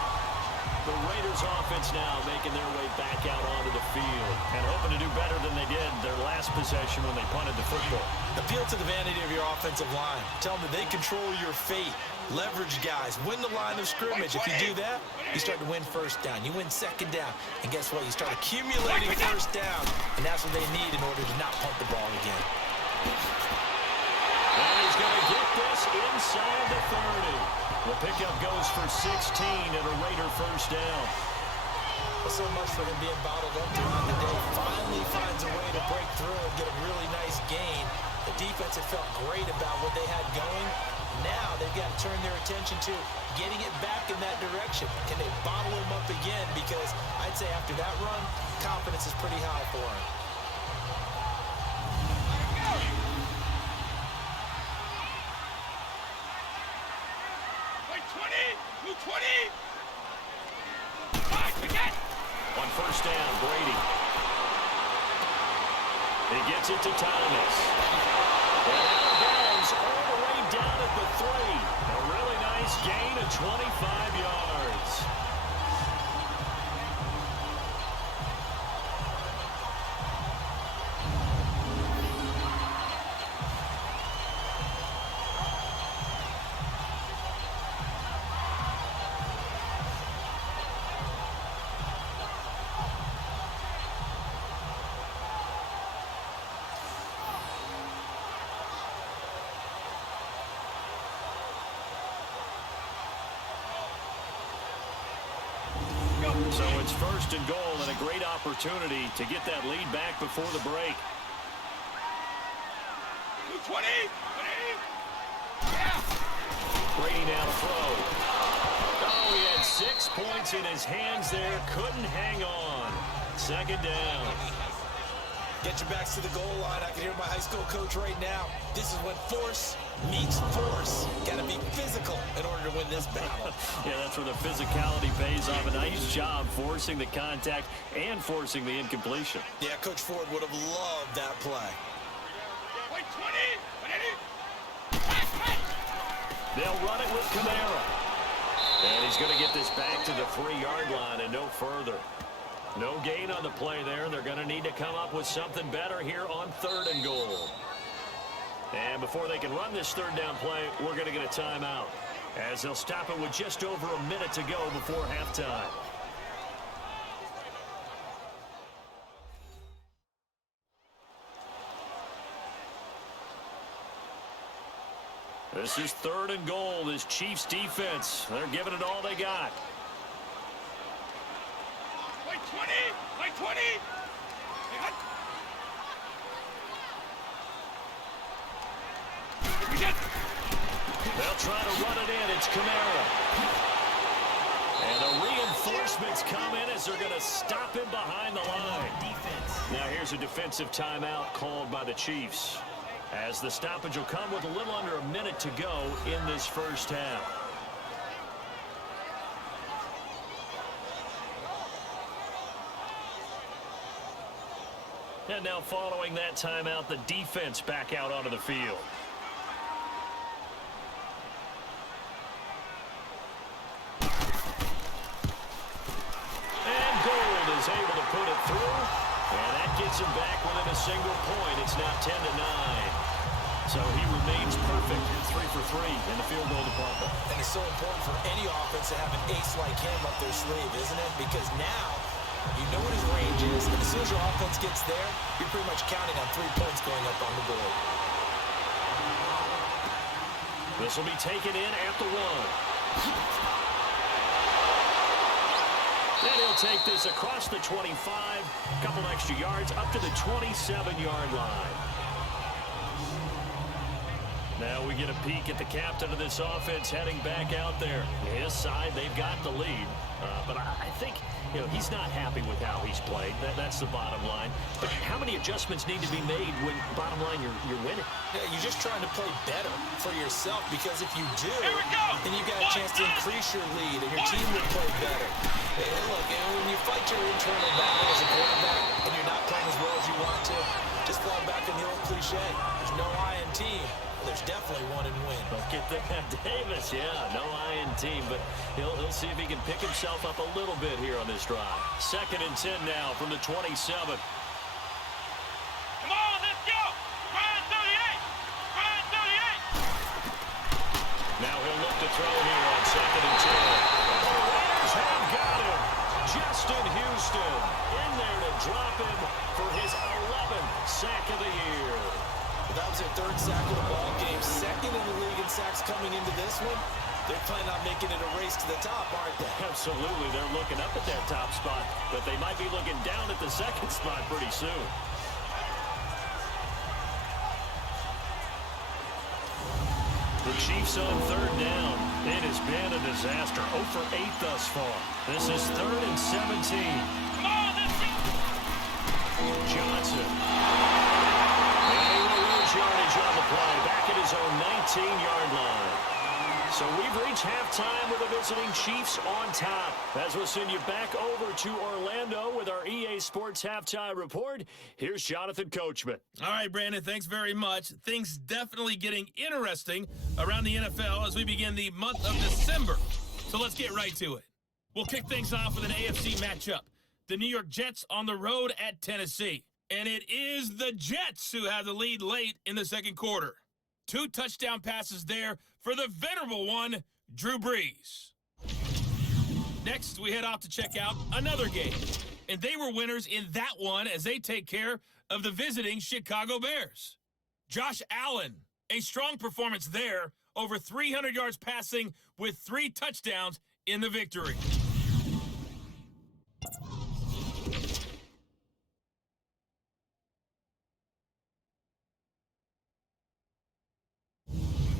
The Raiders offense now making their way back out onto the field and hoping to do better than they did their last possession when they punted the football. Appeal to the vanity of your offensive line. Tell them that they control your fate. Leverage guys. Win the line of scrimmage. If you do that, you start to win first down. You win second down. And guess what? You start accumulating first down. And that's what they need in order to not punt the ball again. And he's going to get this inside the 30. The pickup goes for 16 and a Raider first down. Well, so much for him being bottled up throughout the day. Finally finds a way to break through and get a really nice gain. The defense had felt great about what they had going. Now they've got to turn their attention to getting it back in that direction. Can they bottle him up again? Because I'd say after that run, confidence is pretty high for him. 220. On first down, Brady. He gets it to Thomas. And out of bounds all the way down at the 3. A really nice gain of 25 yards. So it's first and goal and a great opportunity to get that lead back before the break. 220. Brady now to throw. Oh, he had 6 points in his hands there. Couldn't hang on. Second down. Get your backs to the goal line. I can hear my high school coach right now. This is when force meets force. Got to be physical in order to win this battle. Yeah, that's where the physicality pays off. A nice job forcing the contact and forcing the incompletion. Yeah, Coach Ford would have loved that play. They'll run it with Kamara. And he's going to get this back to the 3-yard line and no further. No gain on the play there. They're going to need to come up with something better here on 3rd and goal. And before they can run this 3rd down play, we're going to get a timeout, as they'll stop it with just over a minute to go before halftime. This is 3rd and goal. This Chiefs defense, they're giving it all they got. Wait 20. They'll try to run it in. It's Kamara. And the reinforcements come in as they're going to stop him behind the line. Now here's a defensive timeout called by the Chiefs, as the stoppage will come with a little under a minute to go in this first half. And now following that timeout, the defense back out onto the field. And Gold is able to put it through. And that gets him back within a single point. It's now 10-9. So he remains perfect, 3 for 3 in the field goal department. And it's so important for any offense to have an ace like him up their sleeve, isn't it? Because now you know what his range is, and as soon as your offense gets there, you're pretty much counting on 3 points going up on the board. This will be taken in at the 1. And he'll take this across the 25, a couple extra yards, up to the 27-yard line. Now we get a peek at the captain of this offense heading back out there. His side, they've got the lead. But I think, he's not happy with how he's played. That's the bottom line. But how many adjustments need to be made when, bottom line, you're winning? Yeah, you're just trying to play better for yourself, because if you do, then you've got a chance to increase your lead, and your team will play better. Look, when you fight your internal battle as a quarterback and you're not playing as well as you want to, just fall back in the old cliche. There's no I in team. There's definitely one in win. Look at that, Davis. Yeah, no I in team, but he'll see if he can pick himself up a little bit here on this drive. 2nd and 10 now from the 27. Come on, let's go. Ryan 38. Now he'll look to throw here on 2nd and 10. The Raiders have got him. Justin Houston in there to drop him for his 11th sack of the year. That was their 3rd sack of the ball game. 2nd in the league in sacks coming into this one. They're planning on making it a race to the top, aren't they? Absolutely. They're looking up at that top spot, but they might be looking down at the 2nd spot pretty soon. The Chiefs on 3rd down. It has been a disaster. 0 for 8 thus far. This is 3rd and 17. Come on, let's go. Johnson. And he will lose yardage on the play. Back at his own 19-yard line. So we've reached halftime with the visiting Chiefs on top. As we'll send you back over to Orlando with our EA Sports Halftime Report, here's Jonathan Coachman. All right, Brandon, thanks very much. Things definitely getting interesting around the NFL as we begin the month of December. So let's get right to it. We'll kick things off with an AFC matchup. The New York Jets on the road at Tennessee. And it is the Jets who have the lead late in the second quarter. 2 touchdown passes there for the venerable one, Drew Brees. Next, we head off to check out another game. And they were winners in that one as they take care of the visiting Chicago Bears. Josh Allen, a strong performance there, over 300 yards passing with 3 touchdowns in the victory.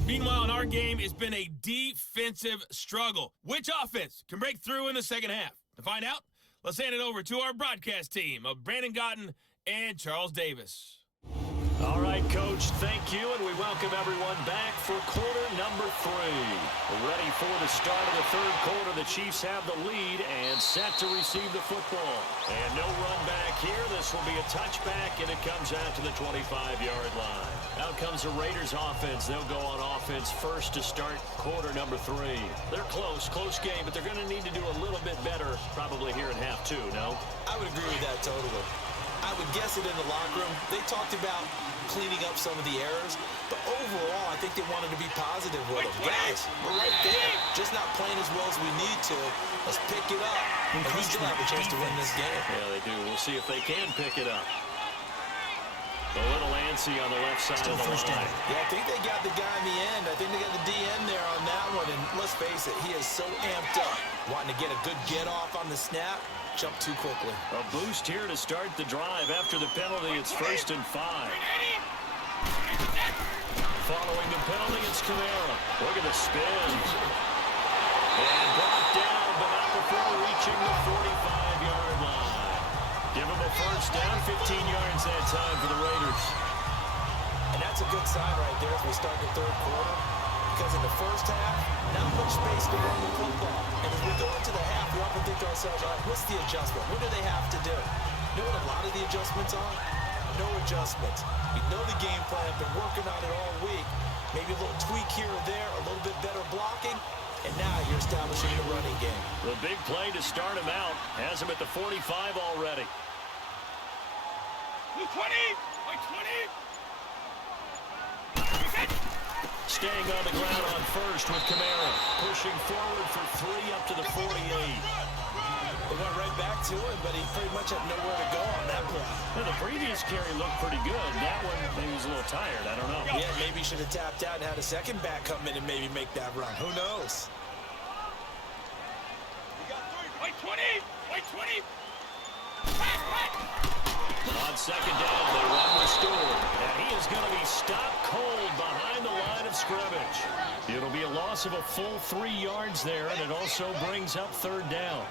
Meanwhile, in our game, it's been a defensive struggle. Which offense can break through in the second half? To find out, let's hand it over to our broadcast team of Brandon Gotten and Charles Davis. All right, Coach, thank you, and we welcome everyone back for quarter number 3. We're ready for the start of the third quarter. The Chiefs have the lead and set to receive the football. And no run back here. This will be a touchback, and it comes out to the 25-yard line. Out comes the Raiders offense. They'll go on offense first to start quarter number 3. They're close game, but they're going to need to do a little bit better probably here in half 2, no? I would agree with that totally. I would guess it in the locker room. They talked about cleaning up some of the errors, but overall, I think they wanted to be positive with them. Guys, we're right there, just not playing as well as we need to. Let's pick it up, and we still have a chance to win this game. Yeah, they do. We'll see if they can pick it up. A little antsy on the left side of the line. Yeah, I think they got the guy in the end. I think they got the DN there on that one, and let's face it, he is so amped up, wanting to get a good get-off on the snap. Jump too quickly. A boost here to start the drive. After the penalty, it's 1st and 5. Following the penalty, it's Kamara. Look at the spin. And brought down, but not before reaching the 45-yard line. Give him a first down, 15 yards that time for the Raiders. And that's a good sign right there as we start the third quarter. Because in the first half, not much space to run the football. And as we go into the half, we often think to ourselves, all right, what's the adjustment? What do they have to do? You know what a lot of the adjustments are? No adjustments. We know the game plan, been working on it all week. Maybe a little tweak here or there, a little bit better blocking, and now you're establishing the running game. The big play to start him out has him at the 45 already. 20! 20! Staying on the ground on first with Kamara. Pushing forward for 3 up to the 48. They went right back to him, but he pretty much had nowhere to go on that play. Well, the previous carry looked pretty good. That one, maybe he was a little tired. I don't know. Yeah, maybe he should have tapped out and had a second back come in and maybe make that run. Who knows? White 20! White 20! On second down, they run with Stewart. And he is going to be stopped cold behind the line of scrimmage. It'll be a loss of a full 3 yards there, and it also brings up third down.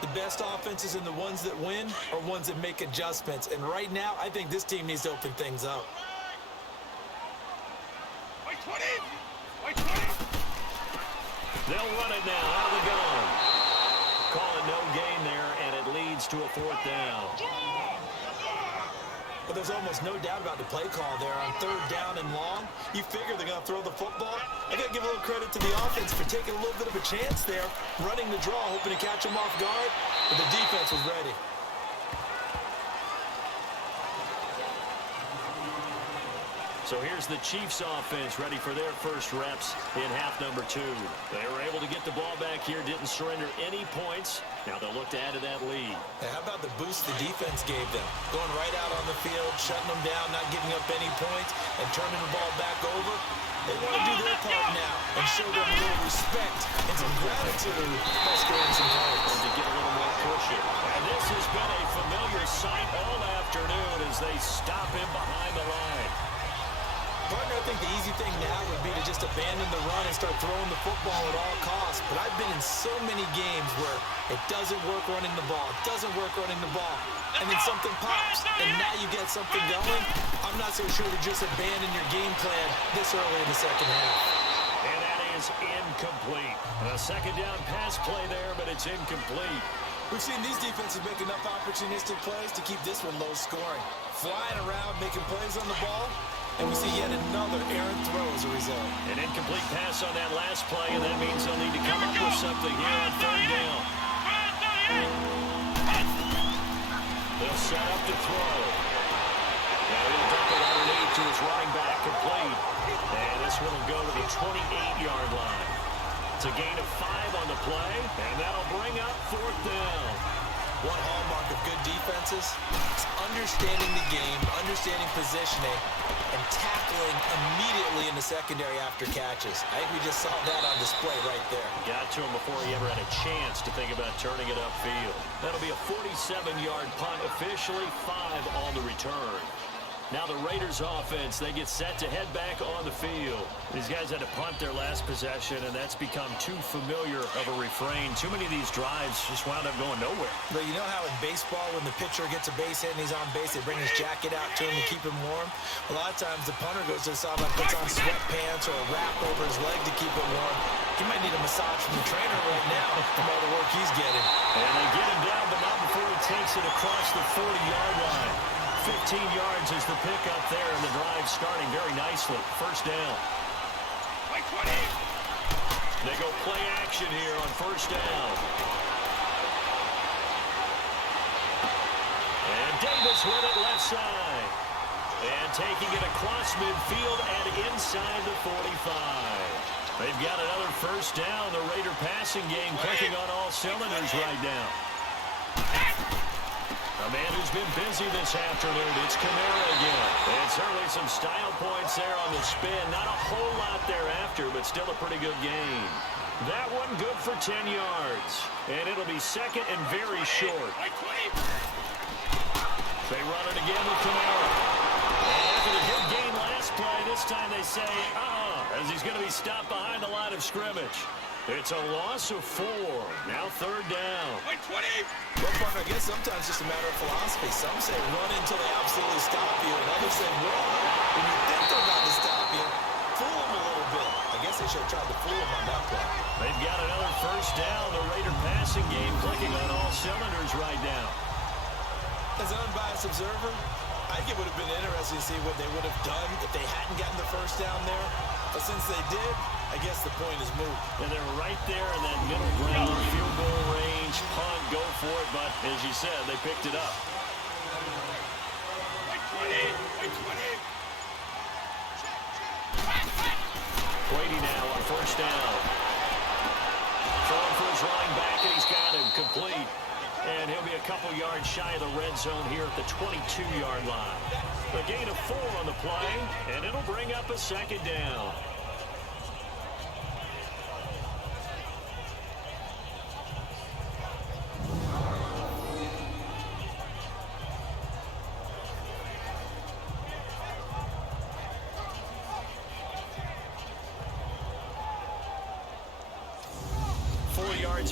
The best offenses and the ones that win are ones that make adjustments. And right now, I think this team needs to open things up. White 20! White 20! They'll run it now out of the gun. Calling no gain there, and it leads to a 4th down. But there's almost no doubt about the play call there on 3rd down and long. You figure they're going to throw the football. I got to give a little credit to the offense for taking a little bit of a chance there, running the draw, hoping to catch them off guard, but the defense was ready. So here's the Chiefs offense ready for their first reps in half number 2. They were able to get the ball back here, didn't surrender any points. Now they'll look to add to that lead. Now how about the boost the defense gave them? Going right out on the field, shutting them down, not giving up any points, and turning the ball back over. They want to do their part now and show them a little respect and some gratitude by scoring some points. And to get a little more pushing. And this has been a familiar sight all afternoon as they stop him behind the line. Partner, I think the easy thing now would be to just abandon the run and start throwing the football at all costs. But I've been in so many games where it doesn't work running the ball, and then something pops, and now you get something going. I'm not so sure to just abandon your game plan this early in the second half. And that is is incomplete. A second down pass play there, but it's incomplete. We've seen these defenses make enough opportunistic plays to keep this one low scoring. Flying around, making plays on the ball, and we see yet another errant throw as a result. An incomplete pass on that last play, and that means they'll need to come up with something here on third down. They'll set up to throw. Now he'll dump it underneath to his running back, complete. And this one will go to the 28-yard line. It's a gain of 5 on the play, and that'll bring up fourth down. One hallmark of good defenses is understanding the game, understanding positioning, and tackling immediately in the secondary after catches. I think we just saw that on display right there. Got to him before he ever had a chance to think about turning it upfield. That'll be a 47-yard punt, officially 5 on the return. Now the Raiders offense, they get set to head back on the field. These guys had to punt their last possession, and that's become too familiar of a refrain. Too many of these drives just wound up going nowhere. But you know how in baseball, when the pitcher gets a base hit and he's on base, they bring his jacket out to him to keep him warm? A lot of times the punter goes to the sideline, puts on sweatpants or a wrap over his leg to keep it warm. He might need a massage from the trainer right now from all the work he's getting. And they get him down, but not before he takes it across the 40-yard line. 15 yards is the pickup there, and the drive starting very nicely. First down. They go play action here on first down. And Davis with it left side. And taking it across midfield and inside the 45. They've got another first down. The Raider passing game clicking on all cylinders right now. A man who's been busy this afternoon, it's Kamara again. And certainly some style points there on the spin. Not a whole lot thereafter, but still a pretty good gain. That one good for 10 yards. And it'll be second and very short. They run it again with Kamara. And after the good gain last play, this time they say, as he's going to be stopped behind the line of scrimmage. It's a loss of 4. Now third down. Well, partner, I guess sometimes it's just a matter of philosophy. Some say run until they absolutely stop you, and others say run when you think they're about to stop you. Fool them a little bit. I guess they should have tried to fool them on that play. They've got another first down. The Raider passing game clicking on all cylinders right now. As an unbiased observer, I think it would have been interesting to see what they would have done if they hadn't gotten the first down there. But since they did, I guess the point is moved. And they're right there in that middle ground, field goal range, punt, go for it. But as you said, they picked it up. Brady now on first down. Throwing for his running back, and he's got him complete. And he'll be a couple yards shy of the red zone here at the 22-yard line. A gain of 4 on the play, and it'll bring up a second down.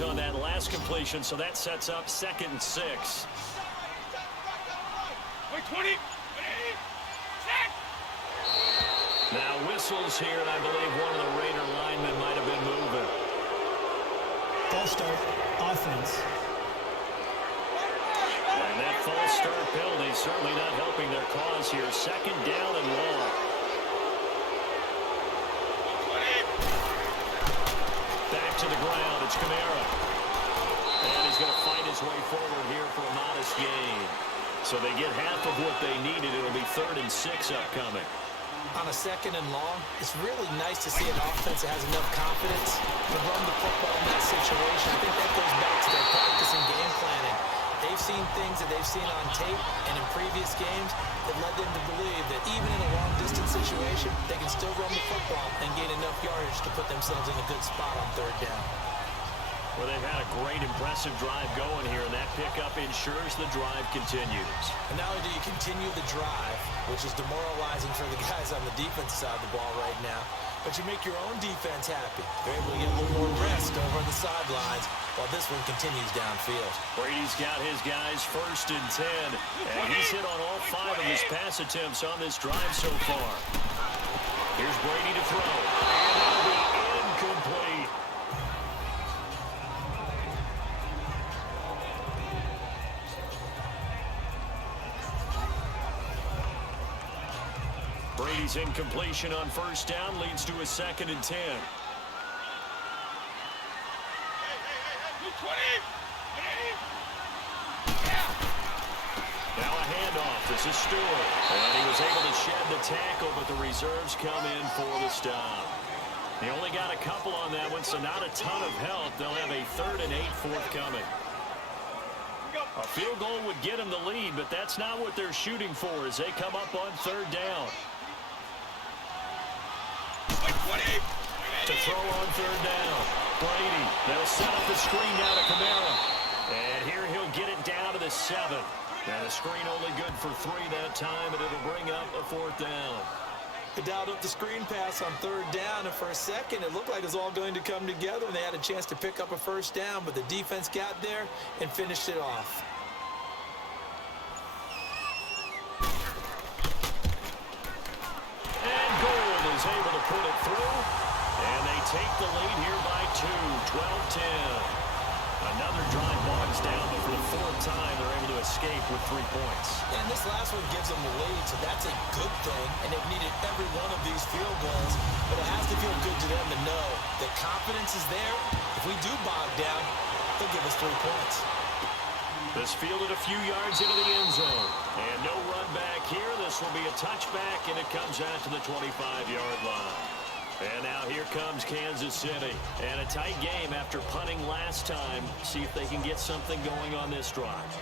On that last completion, so that sets up second and 6. Now whistles here, and I believe one of the Raider linemen might have been moving. False start, offense. And that false start penalty certainly not helping their cause here. Second down and long. Back to the ground, it's Kamara. And he's going to fight his way forward here for a modest gain. So they get half of what they needed. It'll be third and 6 upcoming. On a second and long, it's really nice to see an offense that has enough confidence to run the football in that situation. I think that goes back to their practice and game planning. They've seen things that they've seen on tape and in previous games that led them to believe that even in a long-distance situation, they can still run the football and gain enough yardage to put themselves in a good spot on third down. Well, they've had a great, impressive drive going here, and that pickup ensures the drive continues. And not only do you continue the drive, which is demoralizing for the guys on the defense side of the ball right now, but you make your own defense happy. They're able to get a little more rest over on the sidelines while this one continues downfield. Brady's got his guys first and 10, and he's hit on all 5 of his pass attempts on this drive so far. Here's Brady to throw, and that'll be incomplete. Brady's incompletion on first down leads to a 2nd and 10. Now a handoff. This is Stewart. And he was able to shed the tackle, but the reserves come in for the stop. He only got a couple on that one, so not a ton of help. They'll have a 3rd and 8 forthcoming. A field goal would get them the lead, but that's not what they're shooting for as they come up on 3rd down. To throw on 3rd down. Brady, they'll set up the screen now to Kamara. And here he'll get it down to the 7. And the screen only good for 3 that time, and it'll bring up a 4th down. They dialed up the screen pass on 3rd down, and for a second it looked like it was all going to come together, and they had a chance to pick up a 1st down, but the defense got there and finished it off. And Gould is able to put it through, and they take the lead here by 2, 12-10. Another drive bogs down, but for the 4th time, they're able to escape with 3 points. And this last one gives them the lead, so that's a good thing, and they've needed every one of these field goals, but it has to feel good to them to know that confidence is there. If we do bog down, they'll give us 3 points. This fielded a few yards into the end zone, and no run back here. This will be a touchback, and it comes out to the 25-yard line. And now here comes Kansas City. And a tight game after punting last time. See if they can get something going on this drive.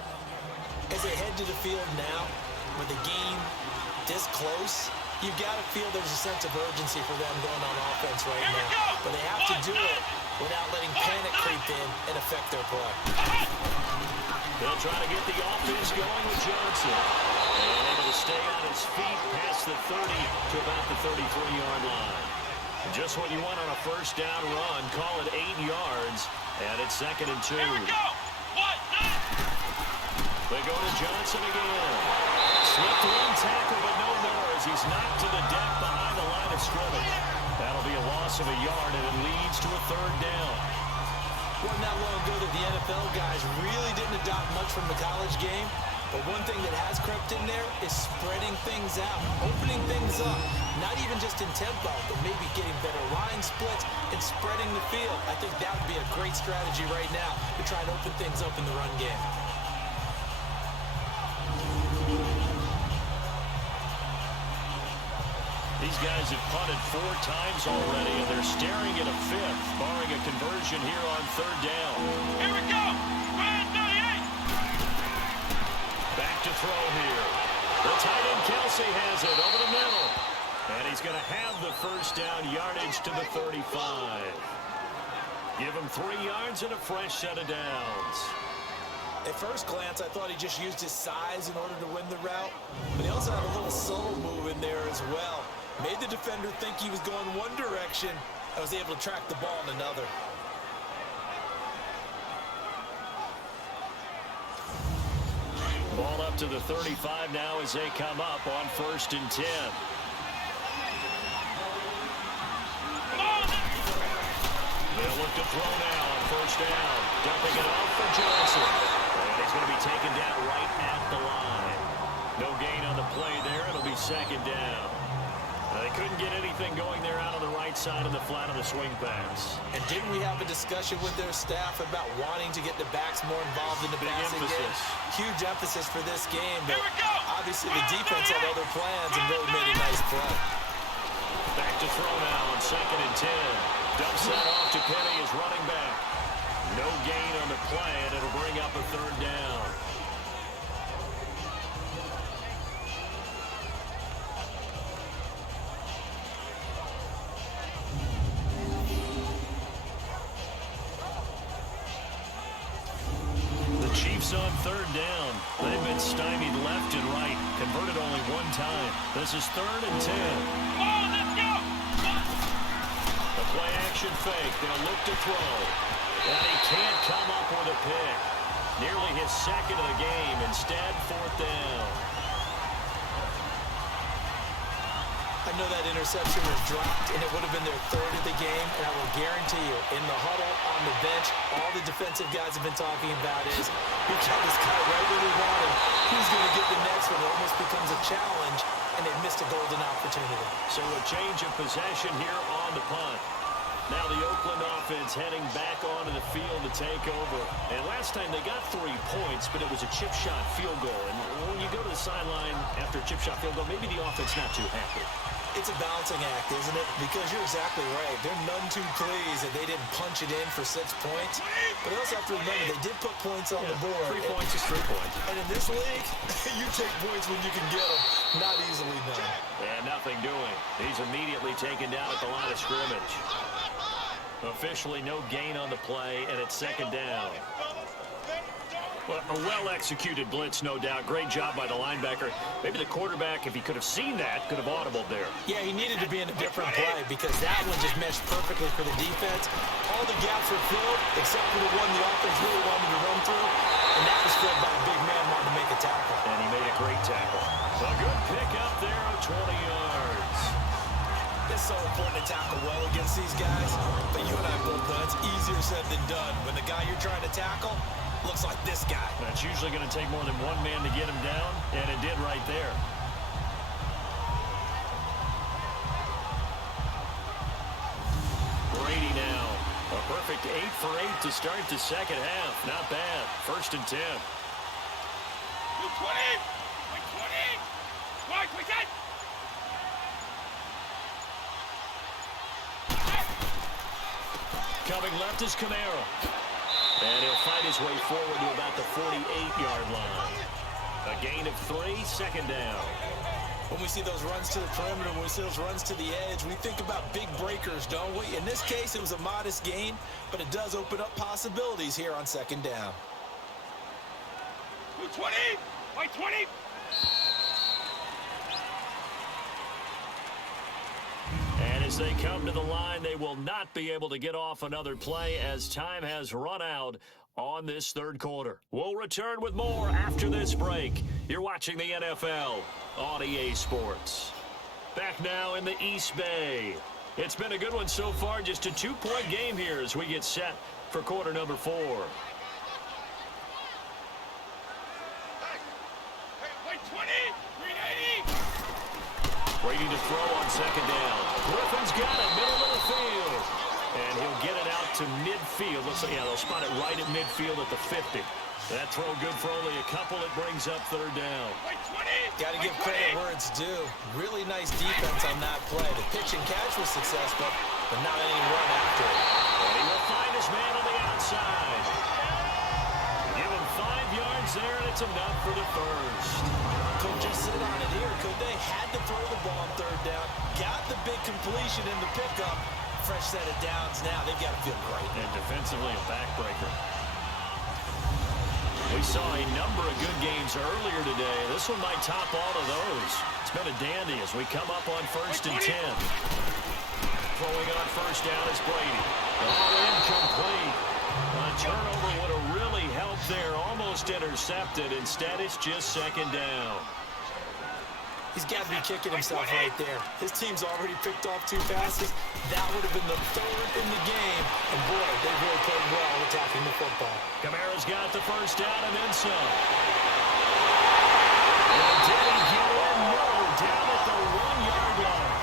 As they head to the field now, with the game this close, you've got to feel there's a sense of urgency for them going on offense right now. But they have to do it without letting panic creep in and affect their play. They'll try to get the offense going with Johnson. And able to stay on his feet past the 30 to about the 33-yard line. Just what you want on a 1st down run. Call it 8 yards, and it's 2nd and 2. Here we go. They go to Johnson again. Slipped one tackle, but no more as he's knocked to the deck behind the line of scrimmage. That'll be a loss of a yard, and it leads to a 3rd down. Wasn't that long ago that the NFL guys really didn't adopt much from the college game. But one thing that has crept in there is spreading things out, opening things up, not even just in tempo, but maybe getting better line splits and spreading the field. I think that would be a great strategy right now to try and open things up in the run game. These guys have punted 4 times already, and they're staring at a 5th, barring a conversion here on 3rd down. Here we go! Back to throw here. The tight end Kelsey has it over the middle. And he's going to have the 1st down, yardage to the 35. Give him 3 yards and a fresh set of downs. At first glance, I thought he just used his size in order to win the route. But he also had a little subtle move in there as well. Made the defender think he was going one direction and was able to track the ball in another. Ball up to the 35 now as they come up on 1st and 10. They'll look to throw now on 1st down. Dumping it off for Johnson. And he's going to be taken down right at the line. No gain on the play there. It'll be 2nd down. They couldn't get anything going there out on the right side of the flat of the swing pass. And didn't we have a discussion with their staff about wanting to get the backs more involved in the passing game? Huge emphasis for this game, but obviously the defense had other plans and really made a nice play. Back to throw now on 2nd and 10. Dumps that off to Penny as running back. No gain on the play, and it'll bring up a 3rd down. Chiefs on 3rd down. They've been stymied left and right. Converted only 1 time. This is 3rd and 10. Let's go! The play action fake. They'll look to throw. And he can't come up with a pick. Nearly his 2nd of the game. Instead, 4th down. I know that interception was dropped, and it would have been their 3rd of the game, and I will guarantee you, in the huddle, on the bench, all the defensive guys have been talking about is, we got this guy right where we want him. Who's going to get the next one? It almost becomes a challenge and they missed a golden opportunity. So a change of possession here on the punt. Now the Oakland offense heading back onto the field to take over. And last time they got 3 points, but it was a chip shot field goal. And when you go to the sideline after a chip shot field goal, maybe the offense not too happy. It's a balancing act, isn't it? Because you're exactly right. They're none too pleased that they didn't punch it in for 6 points. But they also have to remember they did put points on the board. 3 points is 3 points. And in this league, you take points when you can get them. Not easily done. And nothing doing. He's immediately taken down at the line of scrimmage. Officially no gain on the play, and it's second down. Well, a well-executed blitz, no doubt. Great job by the linebacker. Maybe the quarterback, if he could have seen that, could have audibled there. Yeah, he needed to be in a different play because that one just meshed perfectly for the defense. All the gaps were filled except for the one the offense really wanted to run through, and that was filled by a big man wanting to make a tackle. And he made a great tackle. A good pick up there of 20 yards. It's so important to tackle well against these guys, but you and I both know it's easier said than done when the guy you're trying to tackle looks like this guy. That's usually going to take more than one man to get him down, and it did right there. Brady now. A perfect 8 for 8 to start the second half. Not bad. 1st and 10. 20! 20! Right, we got! Coming left is Camara. And he'll fight his way forward to about the 48-yard line. A gain of 3, second down. When we see those runs to the perimeter, when we see those runs to the edge, we think about big breakers, don't we? In this case, it was a modest gain, but it does open up possibilities here on second down. 20! By 20! And as they come to the line, they will not be able to get off another play as time has run out on this third quarter. We'll return with more after this break. You're watching the NFL on EA Sports. Back now in the East Bay. It's been a good one so far, just a 2-point game here as we get set for quarter number 4. Brady to throw on second down. Griffin's got it, middle of the field. And he'll get it out to midfield. Looks like, yeah, they'll spot it right at midfield at the 50. That throw good for only a couple. It brings up third down. Got to give credit where it's due. Really nice defense on that play. The pitch and catch was successful, but not any run after it. And he will find his man on the outside. Give him 5 yards there, and it's enough for the first. Couldn't just sit on it here, could they? Had to throw the ball on third down. Got the big completion in the pickup. Fresh set of downs now. They've got to feel great. And defensively, a backbreaker. We saw a number of good games earlier today. This one might top all of those. It's been a dandy as we come up on 1st and 10. Throwing on first down is Brady. All incomplete. A turnover would have really helped there. Almost intercepted. Instead, it's just second down. He's got to be kicking himself right there. His team's already picked off 2 passes. That would have been the 3rd in the game. And boy, they really played well attacking the football. Kamara's got the first down and then some. And did he get in? No, down at the 1-yard line.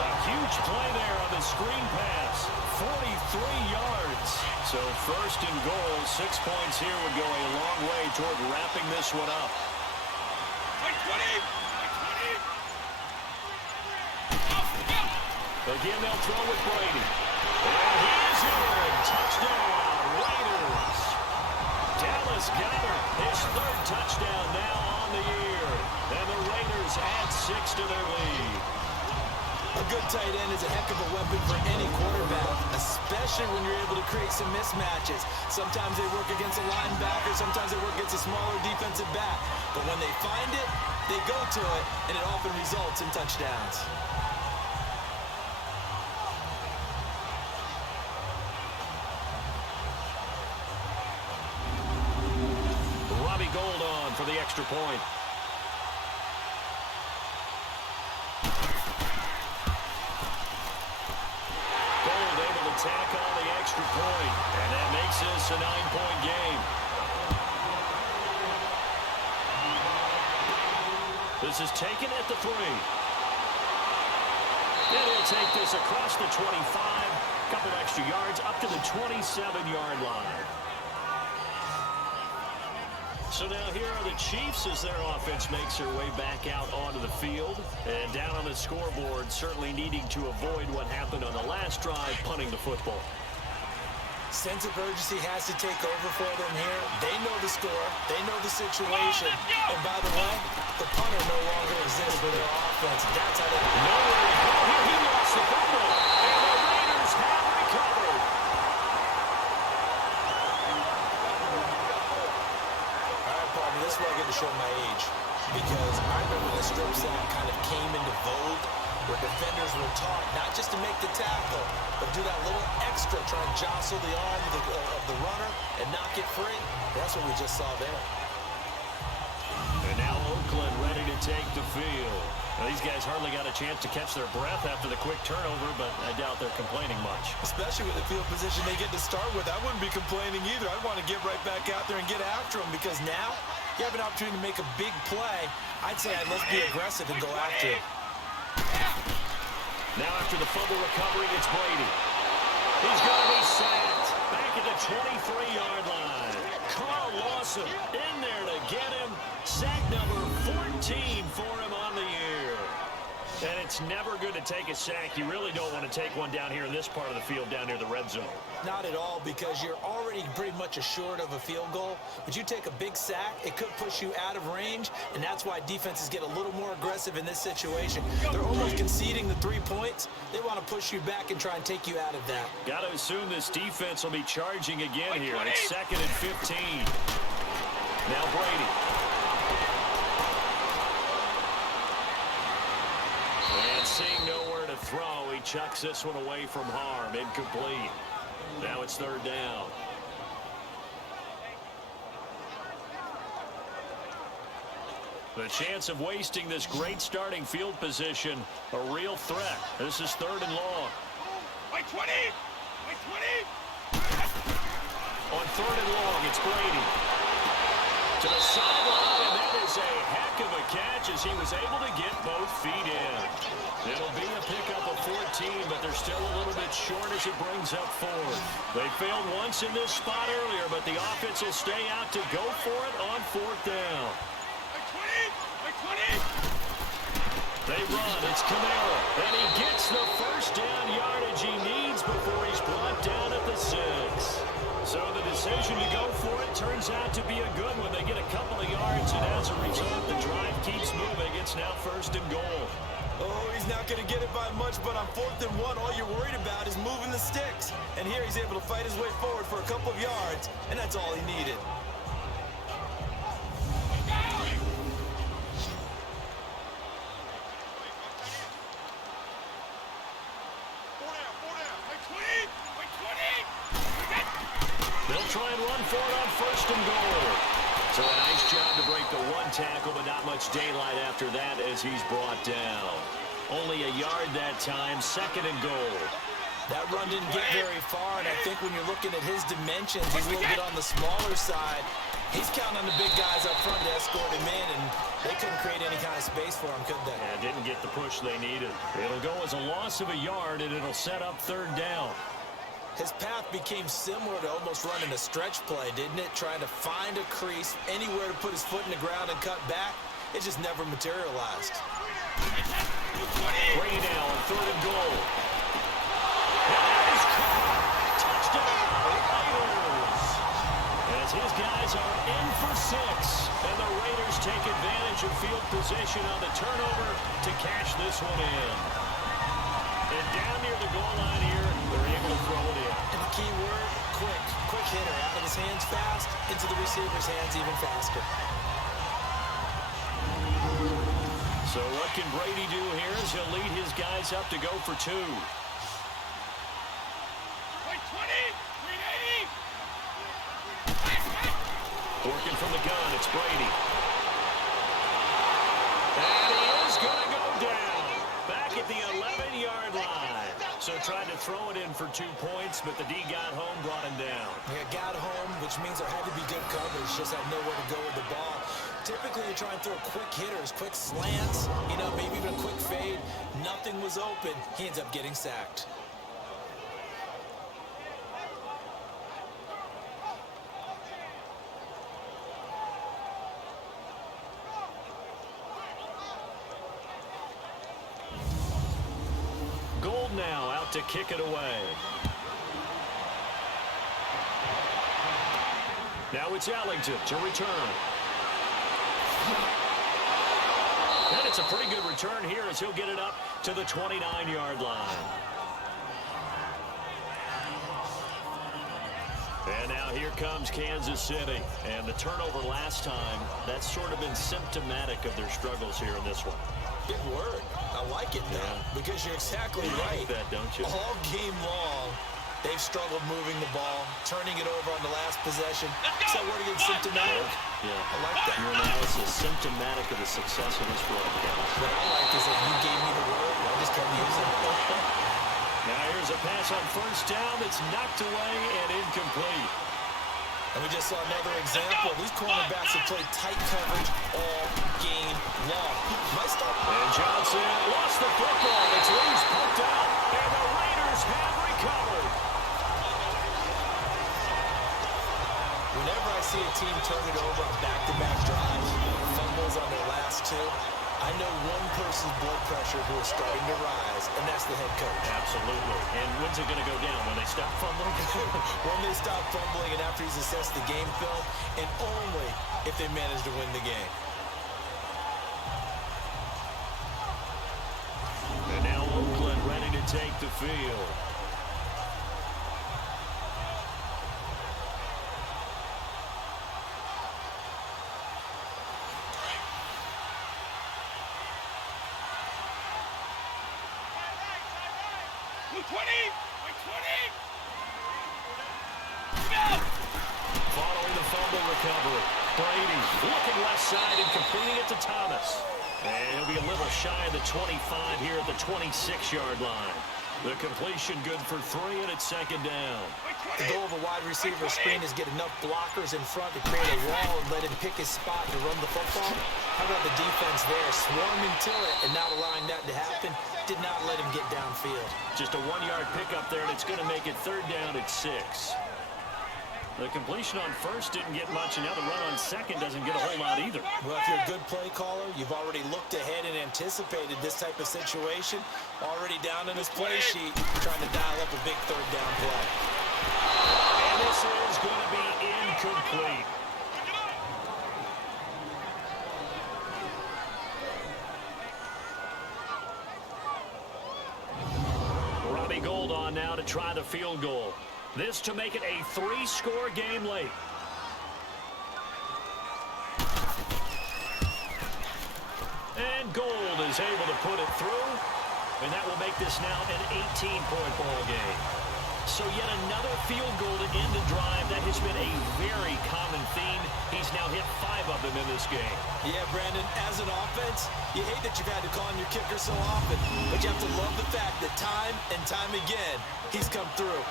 A huge play there on the screen pass. 43 yards. So 1st and goal, 6 points here would go a long way toward wrapping this one up. 20! Again, they'll throw with Brady. And he's in. Touchdown, Raiders. Dallas Goedert, his 3rd touchdown now on the year. And the Raiders add 6 to their lead. A good tight end is a heck of a weapon for any quarterback, especially when you're able to create some mismatches. Sometimes they work against a linebacker, sometimes they work against a smaller defensive back. But when they find it, they go to it, and it often results in touchdowns. Gold on for the extra point. Gold able to tack on the extra point, and that makes this a 9-point game. This is taken at the 3. And he'll take this across the 25. Couple extra yards up to the 27-yard line. So now here are the Chiefs as their offense makes their way back out onto the field. And down on the scoreboard, certainly needing to avoid what happened on the last drive, punting the football. Sense of urgency has to take over for them here. They know the score. They know the situation. And by the way, the punter no longer exists for their offense. That's how they... Nowhere to go here. He lost the football. And the Raiders have recovered. All right, partner, this is where I get to show my age. Because I remember the strip sack kind of came into vogue, where defenders were taught not just to make the tackle, but do that little extra, try and jostle the arm of the runner and knock it free. That's what we just saw there. And now Oakland ready to take the field. Now, these guys hardly got a chance to catch their breath after the quick turnover, but I doubt they're complaining much. Especially with the field position they get to start with. I wouldn't be complaining either. I'd want to get right back out there and get after them, because now you have an opportunity to make a big play. I'd say let's be aggressive and go after it. Now after the fumble recovery, it's Brady. He's going to be sacked back at the 23-yard line. Carl Lawson in there to get him. Sack number 14 for him on the year. And it's never good to take a sack. You really don't want to take one down here in this part of the field, down near the red zone. Not at all, because you're already pretty much assured of a field goal. But you take a big sack, it could push you out of range, and that's why defenses get a little more aggressive in this situation. They're almost conceding the 3 points. They want to push you back and try and take you out of that. Got to assume this defense will be charging again here. It's 2nd and 15. Now Brady. And seeing nowhere to throw, he chucks this one away from harm. Incomplete. Now it's 3rd down. The chance of wasting this great starting field position, a real threat. This is 3rd and long. By 20! By 20! On 3rd and long, it's Brady. To the sideline, and that is a heck of a catch as he was able to get both feet in. It'll be a pickup of 14, but they're still a little bit short as it brings up 4th. They failed once in this spot earlier, but the offense will stay out to go for it on 4th down. By 20! By 20! They run. It's Camara. And he gets the first down yardage he needs before he's brought down at the 6. So the decision to go for it turns out to be a good one. They get a couple of yards, and as a result, the drive keeps moving. It's now 1st and goal. Oh, he's not going to get it by much, but on 4th and 1, all you're worried about is moving the sticks. And here he's able to fight his way forward for a couple of yards, and that's all he needed. They'll try and run for it on 1st and goal. So a nice job to break the 1 tackle, but not much daylight after that as he's brought down. Only a yard that time, 2nd and goal. That run didn't get very far, and I think when you're looking at his dimensions, he's a little bit on the smaller side. He's counting on the big guys up front to escort him in, and they couldn't create any kind of space for him, could they? Yeah, didn't get the push they needed. It'll go as a loss of a yard, and it'll set up 3rd down. His path became similar to almost running a stretch play, didn't it? Trying to find a crease, anywhere to put his foot in the ground and cut back. It just never materialized. Brady now on 3rd and goal. Touchdown, Raiders! As his guys are in for 6, and the Raiders take advantage of field position on the turnover to cash this one in. And down near the goal line here, they're able to throw it in. And the key word, quick. Quick hitter. Out of his hands fast, into the receiver's hands even faster. So what can Brady do here as he'll lead his guys up to go for 2. Working from the gun, it's Brady. And he is going to go down. Back at the 11-yard line. So tried to throw it in for 2 points, but the D got home, brought him down. Yeah, got home, which means there had to be good coverage. Just had nowhere to go with the ball. Typically, you try and throw quick hitters, quick slants, maybe even a quick fade. Nothing was open. He ends up getting sacked. Gold now out to kick it away. Now it's Ellington to return. And it's a pretty good return here as he'll get it up to the 29-yard line. And now here comes Kansas City. And the turnover last time, that's sort of been symptomatic of their struggles here in this one. Good word. I like it now because you're exactly right. You like that, don't you? All game long, they've struggled moving the ball, turning it over on the last possession. Is that word again, symptomatic? Yeah. I like that. Your analysis, symptomatic of the success of this broadcast. What I like is that you gave me the word, and I just kept using it. Now here's a pass on first down that's knocked away and incomplete. And we just saw another example. These cornerbacks have played tight coverage all game long. And Johnson lost the football. It's loose, poked out, and the Raiders have recovered. Whenever I see a team turn it over on back-to-back drives, fumbles on their last two, I know one person's blood pressure who is starting to rise, and that's the head coach. Absolutely. And when's it going to go down? When they stop fumbling? When they stop fumbling and after he's assessed the game film, and only if they manage to win the game. And now Oakland ready to take the field. Following the fumble recovery, Brady looking left side and completing it to Thomas. And he'll be a little shy of the 25 here at the 26-yard line. The completion good for 3, and it's second down. The goal of a wide receiver screen is get enough blockers in front to create a wall and let him pick his spot to run the football. How about the defense there, swarming to it and not allowing that to happen? Did not let him get downfield. Just a 1-yard pickup there, and it's going to make it third down at 6. The completion on first didn't get much, and now the run on second doesn't get a whole lot either. Well, if you're a good play caller, you've already looked ahead and anticipated this type of situation. Already down in his play sheet, trying to dial up a big third down play. And this is going to be incomplete. Robbie Gould on now to try the field goal. This to make it a 3-score game late. And Gould is able to put it through. And that will make this now an 18-point ball game. So yet another field goal to end the drive. That has been a very common theme. He's now hit 5 of them in this game. Yeah, Brandon, as an offense, you hate that you've had to call on your kicker so often, but you have to love the fact that time and time again, he's come through.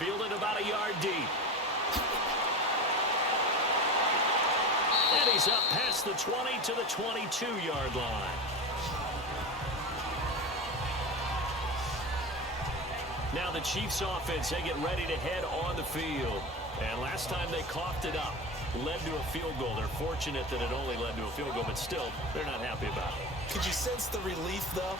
Fielded about a yard deep. And he's up past the 20 to the 22-yard line. Now the Chiefs offense, they get ready to head on the field. And last time they coughed it up, led to a field goal. They're fortunate that it only led to a field goal, but still, they're not happy about it. Could you sense the relief, though,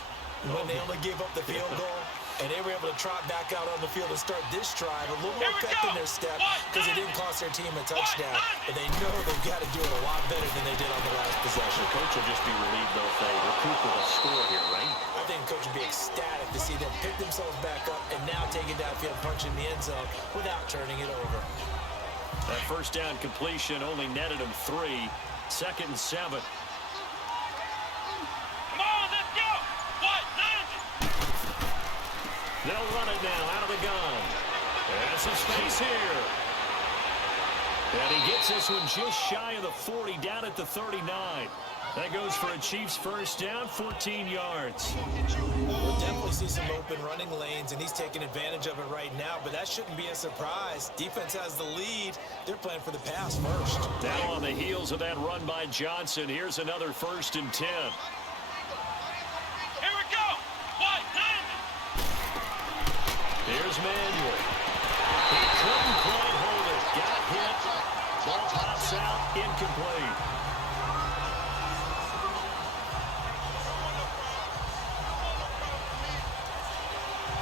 when they only gave up the field goal? And they were able to trot back out on the field and start this drive a little more pep in their step because it didn't cost their team a touchdown. And they know they've got to do it a lot better than they did on the last possession. The coach will just be relieved, though, if they recoup with a score here, right? I think the coach would be ecstatic to see them pick themselves back up and now take it downfield, punching the end zone without turning it over. That first down completion only netted him 3. 2nd and 7. They'll run it now out of the gun. And some space here. And he gets this one just shy of the 40, down at the 39. That goes for a Chiefs first down, 14 yards. We'll definitely see some open running lanes, and he's taking advantage of it right now, but that shouldn't be a surprise. Defense has the lead. They're playing for the pass first. Now on the heels of that run by Johnson, here's another 1st and 10. Here we go. What? Here's Manuel. He couldn't quite hold it. Got hit. Ball pops out. Incomplete.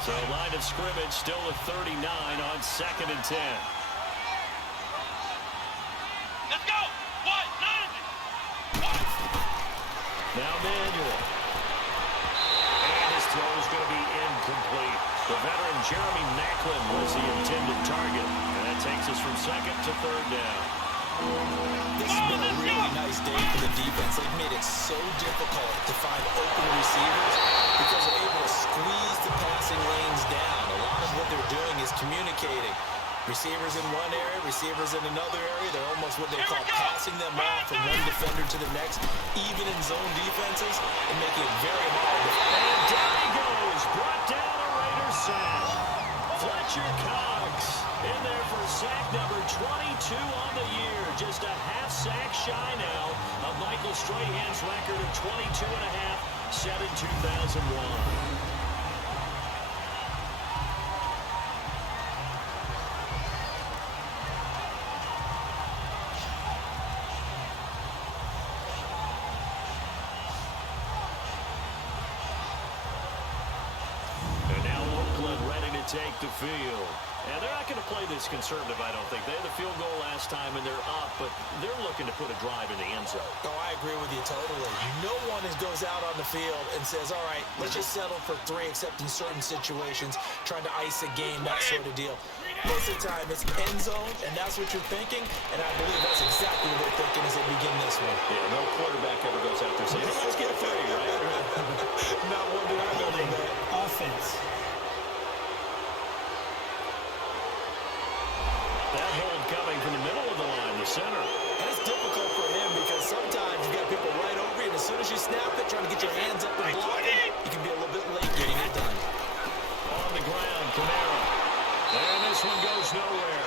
So line of scrimmage still at 39 on 2nd and 10. Let's go. What? Now Manuel. And his throw is going to be incomplete. The veteran Jeremy Maclin was the intended target. And that takes us from 2nd to 3rd down. This has been a really nice day for the defense. They've made it so difficult to find open receivers because they're able to squeeze the passing lanes down. A lot of what they're doing is communicating. Receivers in one area, receivers in another area. They're almost what they call passing them off from one defender to the next, even in zone defenses, and making it very hard. And down he goes. Brought down a Raider sack. Fletcher Cox in there for sack number 22 on the year. Just a half sack shy now of Michael Strahan's record of 22 and a half set in 2001. Take the field. And they're not going to play this conservative, I don't think. They had the field goal last time, and they're up, but they're looking to put a drive in the end zone. Oh, I agree with you totally. No one goes out on the field and says, all right, let's just settle for 3, except in certain situations, trying to ice a game, that sort of deal. Most of the time, it's end zone, and that's what you're thinking, and I believe that's exactly what they're thinking as they begin this one. Yeah, no quarterback ever goes out there saying, hey, let's get 3, right? Not one that I know that. Offense. That hold coming from the middle of the line, the center. And it's difficult for him because sometimes you got people right over you, and as soon as you snap it, trying to get your hands up and block it, you can be a little bit late getting it done. On the ground, Kamara. And this one goes nowhere.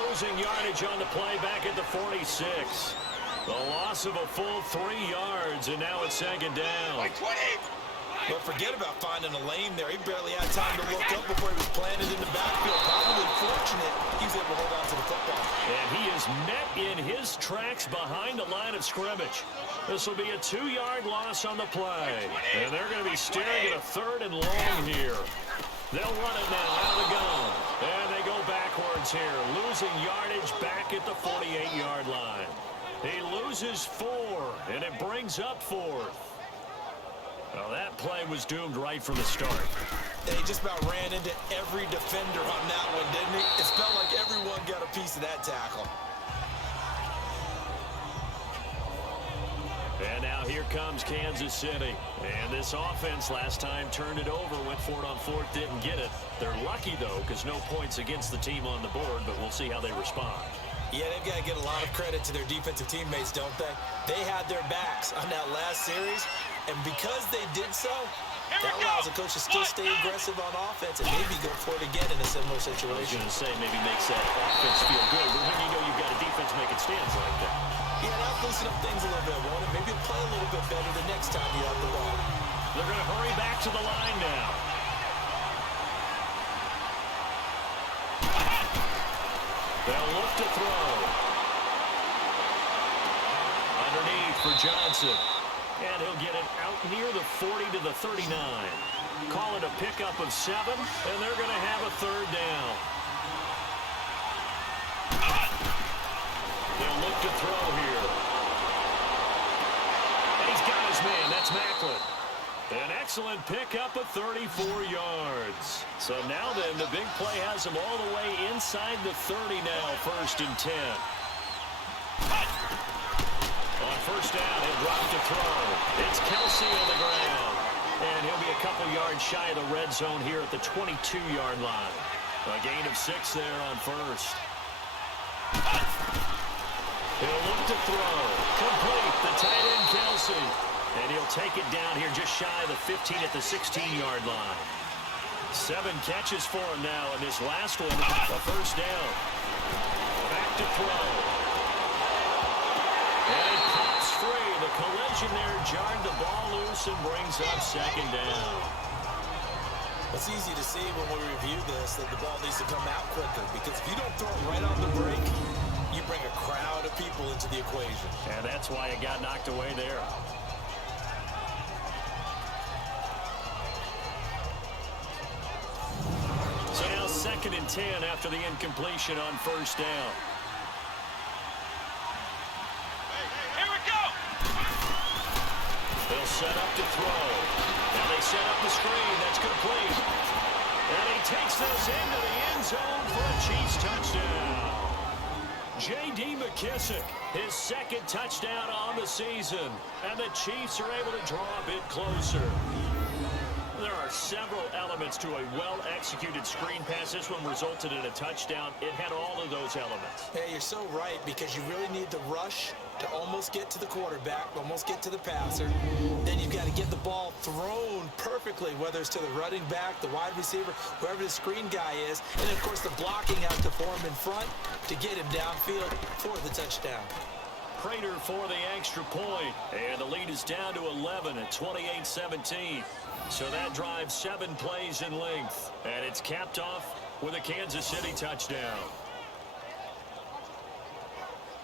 Losing yardage on the play back at the 46. The loss of a full 3 yards, and now it's 2nd down. But forget about finding a lane there. He barely had time to look up before he was planted in the backfield. Probably fortunate he was able to hold on to the football. And he is met in his tracks behind the line of scrimmage. This will be a 2-yard loss on the play. And they're going to be staring at a 3rd and long here. They'll run it now out of the gun. And they go backwards here, losing yardage back at the 48-yard line. He loses 4, and it brings up 4th. Well, that play was doomed right from the start. And he just about ran into every defender on that one, didn't he? It felt like everyone got a piece of that tackle. And now here comes Kansas City. And this offense last time turned it over, went for it on 4th, didn't get it. They're lucky, though, because no points against the team on the board, but we'll see how they respond. Yeah, they've got to get a lot of credit to their defensive teammates, don't they? They had their backs on that last series, and because they did so, that allows the coach to still stay aggressive on offense and maybe go for it again in a similar I was situation. going to say maybe makes that offense feel good, but when you know you've got a defense making stands like that. Yeah, that'll loosen up things a little bit, won't it? Maybe play a little bit better the next time you have the ball. They're going to hurry back to the line now. They'll look to throw. Underneath for Johnson. And he'll get it out near the 40 to the 39. Call it a pickup of 7, and they're going to have a 3rd down. They'll look to throw here. And he's got his man. That's Maclin. An excellent pickup of 34 yards. So now then, the big play has him all the way inside the 30 now, 1st and 10. On 1st down, he'll drop to throw. It's Kelsey on the ground. And he'll be a couple yards shy of the red zone here at the 22-yard line. A gain of 6 there on 1st. He'll look to throw. Complete. The tight end Kelsey. And he'll take it down here just shy of the 15 at the 16-yard line. 7 catches for him now, and this last one, a first down. Back to throw. And it pops free. The collision there jarred the ball loose and brings up second down. It's easy to see when we review this that the ball needs to come out quicker, because if you don't throw it right on the break, you bring a crowd of people into the equation. And that's why it got knocked away there. So now 2nd and 10 after the incompletion on first down. Here we go! They'll set up to throw. Now they set up the screen. That's complete. And he takes this into the end zone for a Chiefs touchdown. J.D. McKissick, his 2nd touchdown on the season. And the Chiefs are able to draw a bit closer. There are several elements to a well-executed screen pass. This one resulted in a touchdown. It had all of those elements. Hey, you're so right, because you really need the rush to almost get to the quarterback, almost get to the passer. Then you've got to get the ball thrown perfectly, whether it's to the running back, the wide receiver, whoever the screen guy is. And, of course, the blocking has to form in front to get him downfield for the touchdown. Prater for the extra point. And the lead is down to 11 at 28-17. So that drives 7 plays in length. And it's capped off with a Kansas City touchdown.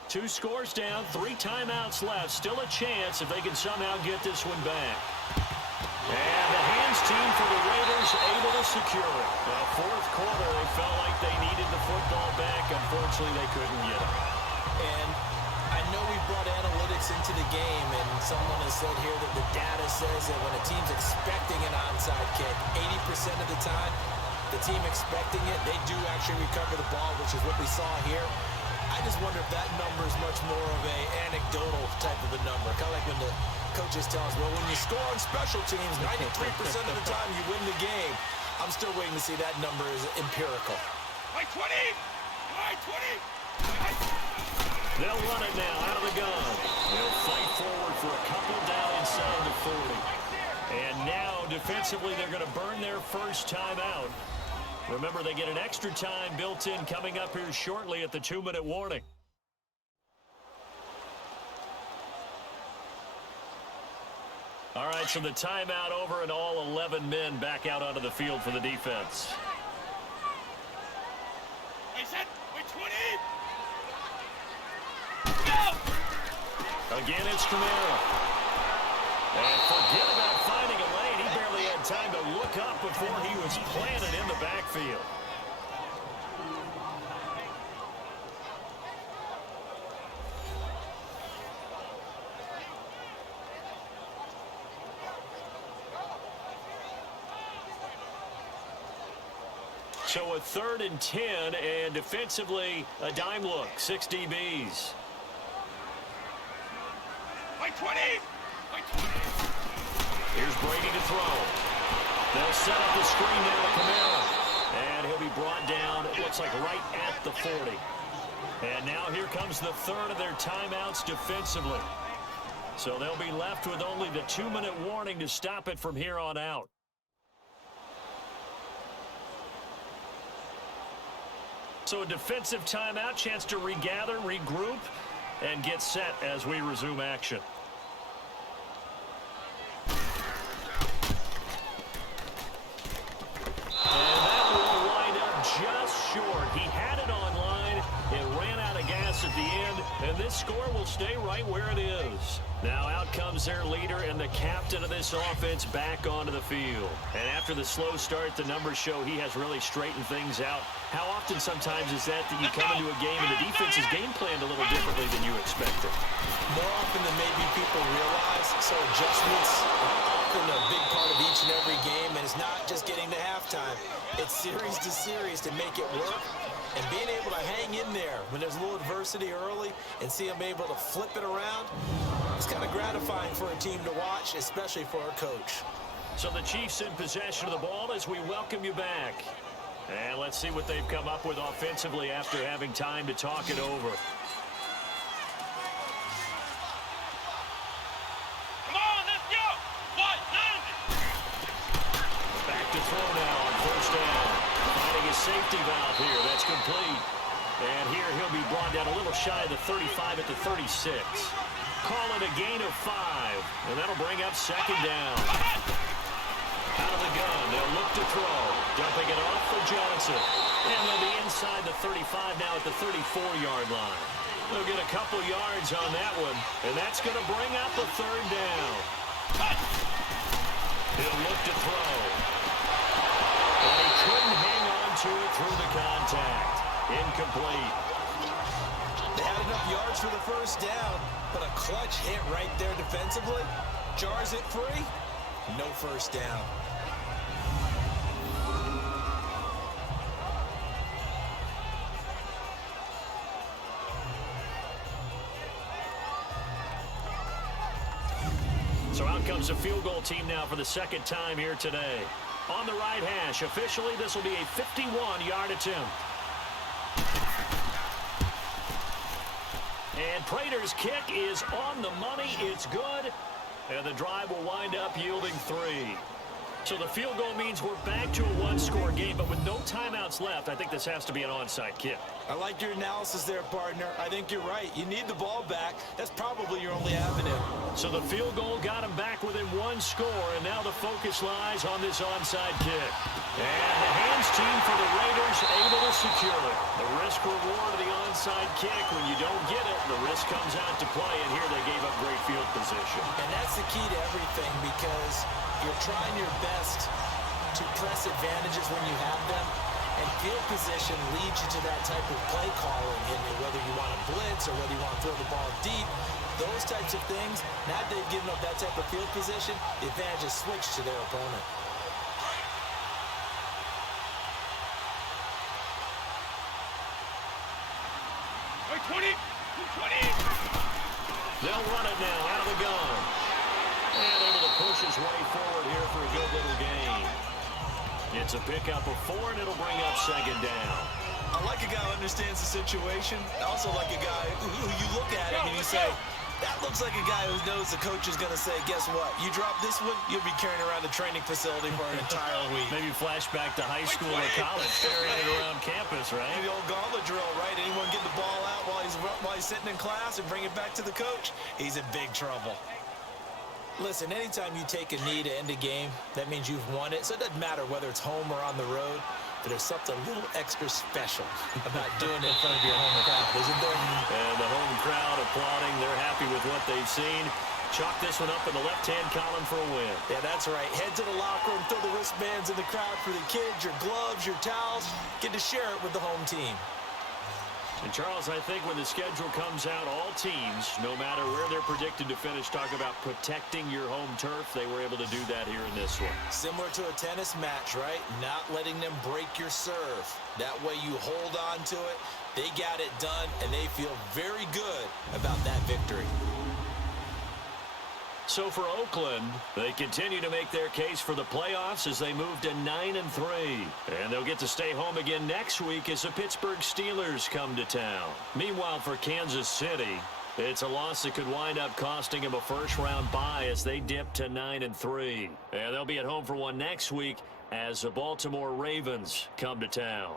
2 scores down, 3 timeouts left. Still a chance if they can somehow get this one back. And the hands team for the Raiders able to secure it. Well, 4th quarter, they felt like they needed the football back. Unfortunately, they couldn't get it. And I know we brought analytics into the game, and someone has said here that the data says that when a team's expecting an onside kick, 80% of the time, the team expecting it, they do actually recover the ball, which is what we saw here. I just wonder if that number is much more of a anecdotal type of a number. Kind of like when the coaches tell us, well, when you score on special teams, 93% of the time you win the game. I'm still waiting to see that number is empirical. By 20! By 20! They'll run it now out of the gun. They'll fight forward for a couple down inside the 40. And now, defensively, they're going to burn their first time out. Remember, they get an extra time built in coming up here shortly at the 2-minute warning. All right, so the timeout over and all 11 men back out onto the field for the defense. I said, by 20! Again, it's Kamara. And forget about finding a lane. He barely had time to look up before he was planted in the backfield. So a 3rd and 10, and defensively, a dime look, 6 DBs. By 20! By 20! Here's Brady to throw. They'll set up the screen now to Kamara. And he'll be brought down, it looks like right at the 40. And now here comes the 3rd of their timeouts defensively. So they'll be left with only the 2-minute warning to stop it from here on out. So a defensive timeout, chance to regather, regroup, and get set as we resume action. And that will wind up just short. He had it on line. It ran out of gas at the end, and this score will stay right where it is. Now out comes their leader and the captain of this offense back onto the field. And after the slow start, the numbers show he has really straightened things out. How often sometimes is that you come into a game and the defense is game planned a little differently than you expected? More often than maybe people realize, so adjustments are often a big part of each and every game, and it's not just getting to halftime. It's series to series to make it work, and being able to hang in there when there's a little adversity early and see them able to flip it around, it's kind of gratifying for a team to watch, especially for a coach. So the Chiefs in possession of the ball as we welcome you back. And let's see what they've come up with offensively after having time to talk it over. throw now on first down. Finding his safety valve here. That's complete. And here he'll be brought down a little shy of the 35 at the 36. Call it a gain of 5. And that'll bring up second down. Out of the gun, they'll look to throw. Dumping it off for Johnson. And they'll be inside the 35 now at the 34-yard line. They'll get a couple yards on that one. And that's going to bring up a third down. He'll look to throw. And he couldn't hang on to it through the contact. Incomplete. They had enough yards for the first down, but a clutch hit right there defensively jars it free. No first down. So out comes a field goal team now for the second time here today. On the right hash, officially this will be a 51-yard attempt. And Prater's kick is on the money. It's good. And the drive will wind up yielding 3. So the field goal means we're back to a one-score game, but with no timeouts left, I think this has to be an onside kick. I like your analysis there, partner. I think you're right. You need the ball back. That's probably your only avenue. So the field goal got him back within 1 score, and now the focus lies on this onside kick. And the hands team for the Raiders able to secure it. The risk-reward of the onside kick, when you don't get it, the risk comes out to play, and here they gave up great field position. And that's the key to everything, because you're trying your best to press advantages when you have them, and field position leads you to that type of play calling, and whether you want to blitz or whether you want to throw the ball deep, those types of things, now that they've given up that type of field position, the advantage is switched to their opponent. They'll run it now out of the gun. And able to push his way forward here for a good little gain. It's a pickup of 4, and it'll bring up second down. I like a guy who understands the situation. I also like a guy who you look at him and you say, that looks like a guy who knows the coach is going to say, guess what? You drop this one, you'll be carrying around the training facility for an entire week. Maybe flashback to high school or college, carrying it around campus, right? The old gauntlet drill, right? Anyone get the ball out while he's sitting in class and bring it back to the coach, he's in big trouble. Listen, anytime you take a knee to end a game, that means you've won it. So it doesn't matter whether it's home or on the road, but there's something a little extra special about doing it in front of your home crowd, isn't there? And the home crowd applauding. They're happy with what they've seen. Chalk this one up in the left-hand column for a win. Yeah, that's right. Head to the locker room, throw the wristbands in the crowd for the kids, your gloves, your towels. Get to share it with the home team. And, Charles, I think when the schedule comes out, all teams, no matter where they're predicted to finish, talk about protecting your home turf. They were able to do that here in this one. Similar to a tennis match, right? Not letting them break your serve. That way you hold on to it. They got it done, and they feel very good about that victory. So for Oakland, they continue to make their case for the playoffs as they move to 9-3. And they'll get to stay home again next week as the Pittsburgh Steelers come to town. Meanwhile, for Kansas City, it's a loss that could wind up costing them a first-round bye as they dip to 9-3. And they'll be at home for one next week as the Baltimore Ravens come to town.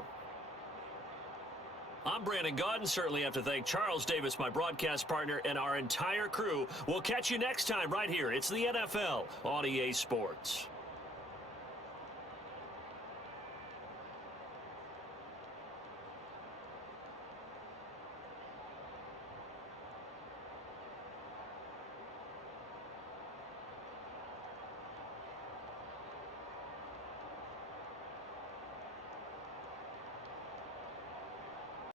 I'm Brandon Gaudin. Certainly have to thank Charles Davis, my broadcast partner, and our entire crew. We'll catch you next time right here. It's the NFL on EA Sports.